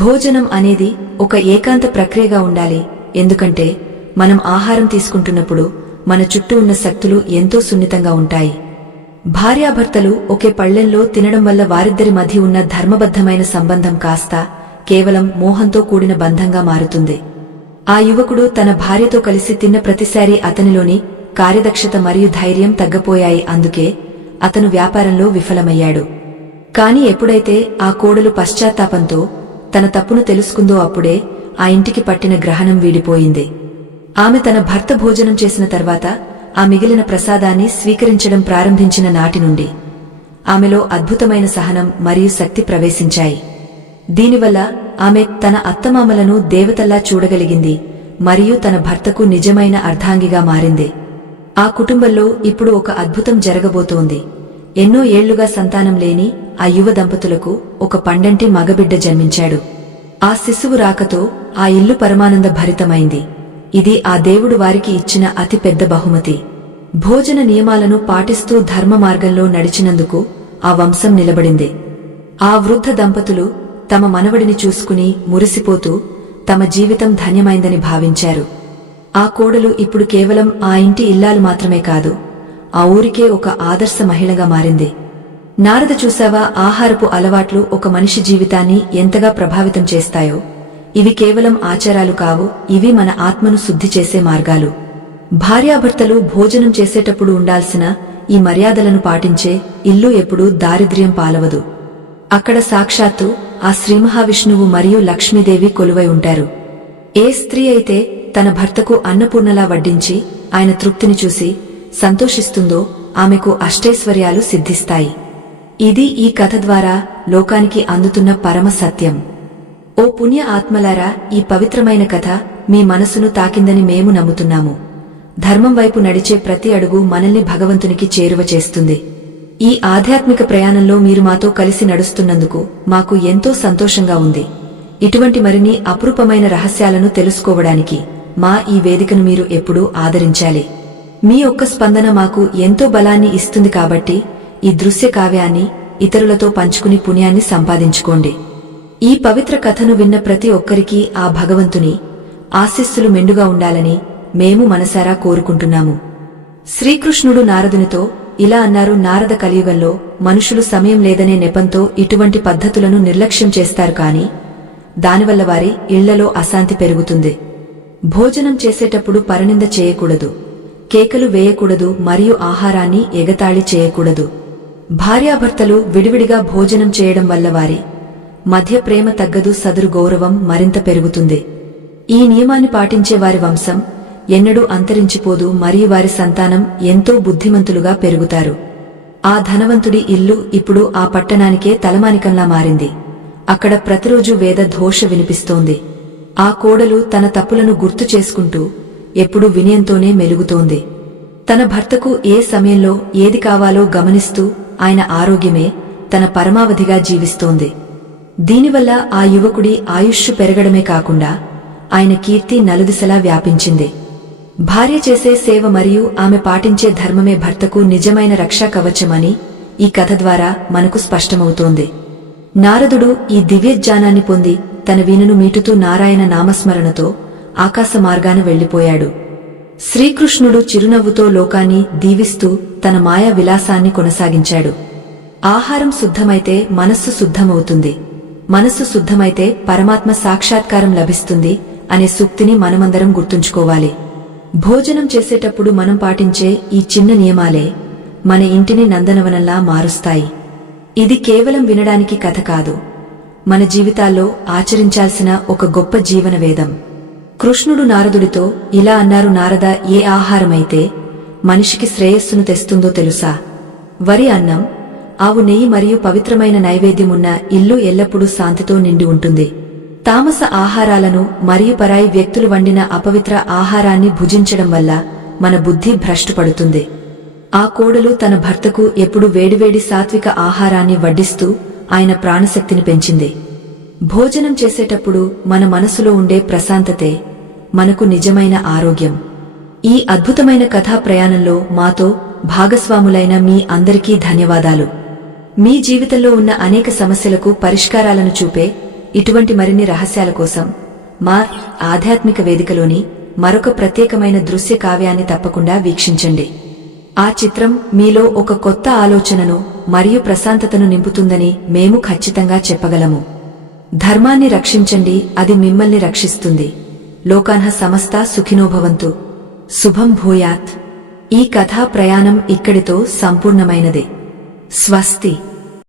భోజనం అనేది ఒక ఏకాంత ప్రక్రియగా ఉండాలి. ఎందుకంటే మనం ఆహారం తీసుకుంటున్నప్పుడు మన చుట్టూ ఉన్న శక్తులు ఎంతో సున్నితంగా ఉంటాయి. భార్యాభర్తలు ఒకే పళ్లెంలో తినడం వల్ల వారిద్దరి మధ్య ఉన్న ధర్మబద్ధమైన సంబంధం కాస్త కేవలం మోహంతో కూడిన బంధంగా మారుతుంది. ఆ యువకుడు తన భార్యతో కలిసి తిన్న ప్రతిసారి అతనిలోని కార్యదక్షత మరియు ధైర్యం తగ్గపోయాయి. అందుకే అతను వ్యాపారంలో విఫలమయ్యాడు. కాని ఎప్పుడైతే ఆ కోడలు పశ్చాత్తాపంతో తన తప్పును తెలుసుకుందో అప్పుడే ఆ ఇంటికి పట్టిన గ్రహణం వీడిపోయింది. ఆమె తన భర్త భోజనం చేసిన తర్వాత ఆ మిగిలిన ప్రసాదాన్ని స్వీకరించడం ప్రారంభించిన నాటి నుండి ఆమెలో అద్భుతమైన సహనం మరియు శక్తి ప్రవేశించాయి. దీనివల్ల ఆమె తన అత్తమామలను దేవతల్లా చూడగలిగింది మరియు తన భర్తకు నిజమైన అర్ధాంగిగా మారింది. ఆ కుటుంబంలో ఇప్పుడు ఒక అద్భుతం జరగబోతోంది. ఎన్నో ఏళ్లుగా సంతానం లేని ఆ యువ దంపతులకు ఒక పండంటి మగబిడ్డ జన్మించాడు. ఆ శిశువు రాకతో ఆ ఇల్లు పరమానంద భరితమైంది. ఇది ఆ దేవుడు వారికి ఇచ్చిన అతి పెద్ద బహుమతి. భోజన నియమాలను పాటిస్తూ ధర్మ మార్గంలో నడిచినందుకు ఆ వంశం నిలబడింది. ఆ వృద్ధ దంపతులు తమ మనవడిని చూసుకుని మురిసిపోతూ తమ జీవితం ధన్యమైందని భావించారు. ఆ కోడలు ఇప్పుడు కేవలం ఆ ఇంటి ఇల్లాలు మాత్రమే కాదు, ఆ ఊరికే ఒక ఆదర్శ మహిళగా మారింది. నారద, చూశావా, ఆహారపు అలవాట్లు ఒక మనిషి జీవితాన్ని ఎంతగా ప్రభావితం చేస్తాయో. ఇవి కేవలం ఆచారాలు కావు, ఇవి మన ఆత్మను శుద్ధి చేసే మార్గాలు. భార్యాభర్తలు భోజనం చేసేటప్పుడు ఉండాల్సిన ఈ మర్యాదలను పాటించే ఇల్లు ఎప్పుడూ దారిద్ర్యం పాలవదు. అక్కడ సాక్షాత్తు ఆ శ్రీమహావిష్ణువు మరియు లక్ష్మీదేవి కొలువై ఉంటారు. ఏ స్త్రీ అయితే తన భర్తకు అన్నపూర్ణలా వడ్డించి ఆయన తృప్తిని చూసి సంతోషిస్తుందో ఆమెకు అష్టైశ్వర్యాలు సిద్ధిస్తాయి. ఇది ఈ కథ ద్వారా లోకానికి అందుతున్న పరమ సత్యం. ఓ పుణ్య ఆత్మలారా, ఈ పవిత్రమైన కథ మీ మనసును తాకిందని మేము నమ్ముతున్నాము. ధర్మం వైపు నడిచే ప్రతి అడుగు మనల్ని భగవంతునికి చేరువ చేస్తుంది. ఈ ఆధ్యాత్మిక ప్రయాణంలో మీరు మాతో కలిసి నడుస్తున్నందుకు మాకు ఎంతో సంతోషంగా ఉంది. ఇటువంటి మరిన్ని అపురూపమైన రహస్యాలను తెలుసుకోవడానికి మా ఈ వేదికను మీరు ఎప్పుడూ ఆదరించాలి. మీ ఒక్క స్పందన మాకు ఎంతో బలాన్ని ఇస్తుంది. కాబట్టి ఈ దృశ్య కావ్యాన్ని ఇతరులతో పంచుకుని పుణ్యాన్ని సంపాదించుకోండి. ఈ పవిత్ర కథను విన్న ప్రతి ఒక్కరికీ ఆ భగవంతుని ఆశీస్సులు మెండుగా ఉండాలని మేము మనసారా కోరుకుంటున్నాము. శ్రీకృష్ణుడు నారదునితో ఇలా అన్నారు. నారద, కలియుగంలో మనుషులు సమయం లేదనే నెపంతో ఇటువంటి పద్ధతులను నిర్లక్ష్యం చేస్తారు. కాని దానివల్ల వారి ఇళ్లలో అశాంతి పెరుగుతుంది. భోజనం చేసేటప్పుడు పరనింద చేయకూడదు, కేకలు వేయకూడదు మరియు ఆహారాన్ని ఎగతాళి చేయకూడదు. భార్యాభర్తలు విడివిడిగా భోజనం చేయడం వల్ల వారి మధ్య ప్రేమ తగ్గదు, సదరు గౌరవం మరింత పెరుగుతుంది. ఈ నియమాన్ని పాటించే వారి వంశం ఎన్నడూ అంతరించిపోదు మరియు వారి సంతానం ఎంతో బుద్ధిమంతులుగా పెరుగుతారు. ఆ ధనవంతుడి ఇల్లు ఇప్పుడు ఆ పట్టణానికే తలమానికంలా మారింది. అక్కడ ప్రతిరోజు వేద ఘోష వినిపిస్తోంది. ఆ కోడలు తన తప్పులను గుర్తు చేసుకుంటూ ఎప్పుడూ వినయంతోనే మెలుగుతోంది. తన భర్తకు ఏ సమయంలో ఏది కావాలో గమనిస్తూ ఆయన ఆరోగ్యమే తన పరమావధిగా జీవిస్తోంది. దీనివల్ల ఆ యువకుడి ఆయుష్షు పెరగడమే కాకుండా ఆయన కీర్తి నలుదిశలా వ్యాపించింది. భార్య చేసే సేవ మరియు ఆమె పాటించే ధర్మమే భర్తకు నిజమైన రక్షా కవచమని ఈ కథ ద్వారా మనకు స్పష్టమవుతోంది. నారదుడు ఈ దివ్యజ్ఞానాన్ని పొంది తన వీణను మీటుతూ నారాయణ నామస్మరణతో ఆకాశ మార్గాన వెళ్లిపోయాడు. శ్రీకృష్ణుడు చిరునవ్వుతో లోకాన్ని దీవిస్తూ తన మాయా విలాసాన్ని కొనసాగించాడు. ఆహారం శుద్ధమైతే మనస్సు శుద్ధమవుతుంది, మనస్సు శుద్ధమైతే పరమాత్మ సాక్షాత్కారం లభిస్తుంది అనే సూక్తిని మనమందరం గుర్తుంచుకోవాలి. భోజనం చేసేటప్పుడు మనం పాటించే ఈ చిన్న నియమాలే మన ఇంటిని నందనవనంలా మారుస్తాయి. ఇది కేవలం వినడానికి కథ కాదు, మన జీవితాల్లో ఆచరించాల్సిన ఒక గొప్ప జీవన వేదం. కృష్ణుడు నారదుడితో ఇలా అన్నారు: నారద, ఏ ఆహారమైతే మనిషికి శ్రేయస్సును తెస్తుందో తెలుసా? వరి, అన్నం, ఆవు నెయ్యి మరియు పవిత్రమైన నైవేద్యమున్న ఇల్లు ఎల్లప్పుడూ శాంతితో నిండి ఉంటుంది. తామస ఆహారాలను మరియు పరాయి వ్యక్తులు వండిన అపవిత్ర ఆహారాన్ని భుజించడం వల్ల మన బుద్ధి భ్రష్టుపడుతుంది. ఆ కోడలు తన భర్తకు ఎప్పుడు వేడివేడి సాత్విక ఆహారాన్ని వడ్డిస్తూ ఆయన ప్రాణశక్తిని పెంచింది. భోజనం చేసేటప్పుడు మన మనసులో ఉండే ప్రశాంతతే మనకు నిజమైన ఆరోగ్యం. ఈ అద్భుతమైన కథా ప్రయాణంలో మాతో భాగస్వాములైన మీ అందరికీ ధన్యవాదాలు. మీ జీవితంలో ఉన్న అనేక సమస్యలకు పరిష్కారాలను చూపే ఇటువంటి మరిన్ని రహస్యాల కోసం మా ఆధ్యాత్మిక వేదికలోని మరొక ప్రత్యేకమైన దృశ్య కావ్యాన్ని తప్పకుండా వీక్షించండి. ఆ చిత్రం మీలో ఒక కొత్త ఆలోచనను మరియు ప్రశాంతతను నింపుతుందని మేము ఖచ్చితంగా చెప్పగలము. ధర్మాన్ని రక్షించండి, అది మిమ్మల్ని రక్షిస్తుంది. లోకాన్హ సమస్తా సుఖినోభవంతు. శుభం భూయాత్. ఈ కథా ప్రయాణం ఇక్కడితో సంపూర్ణమైనదే. స్వస్తి.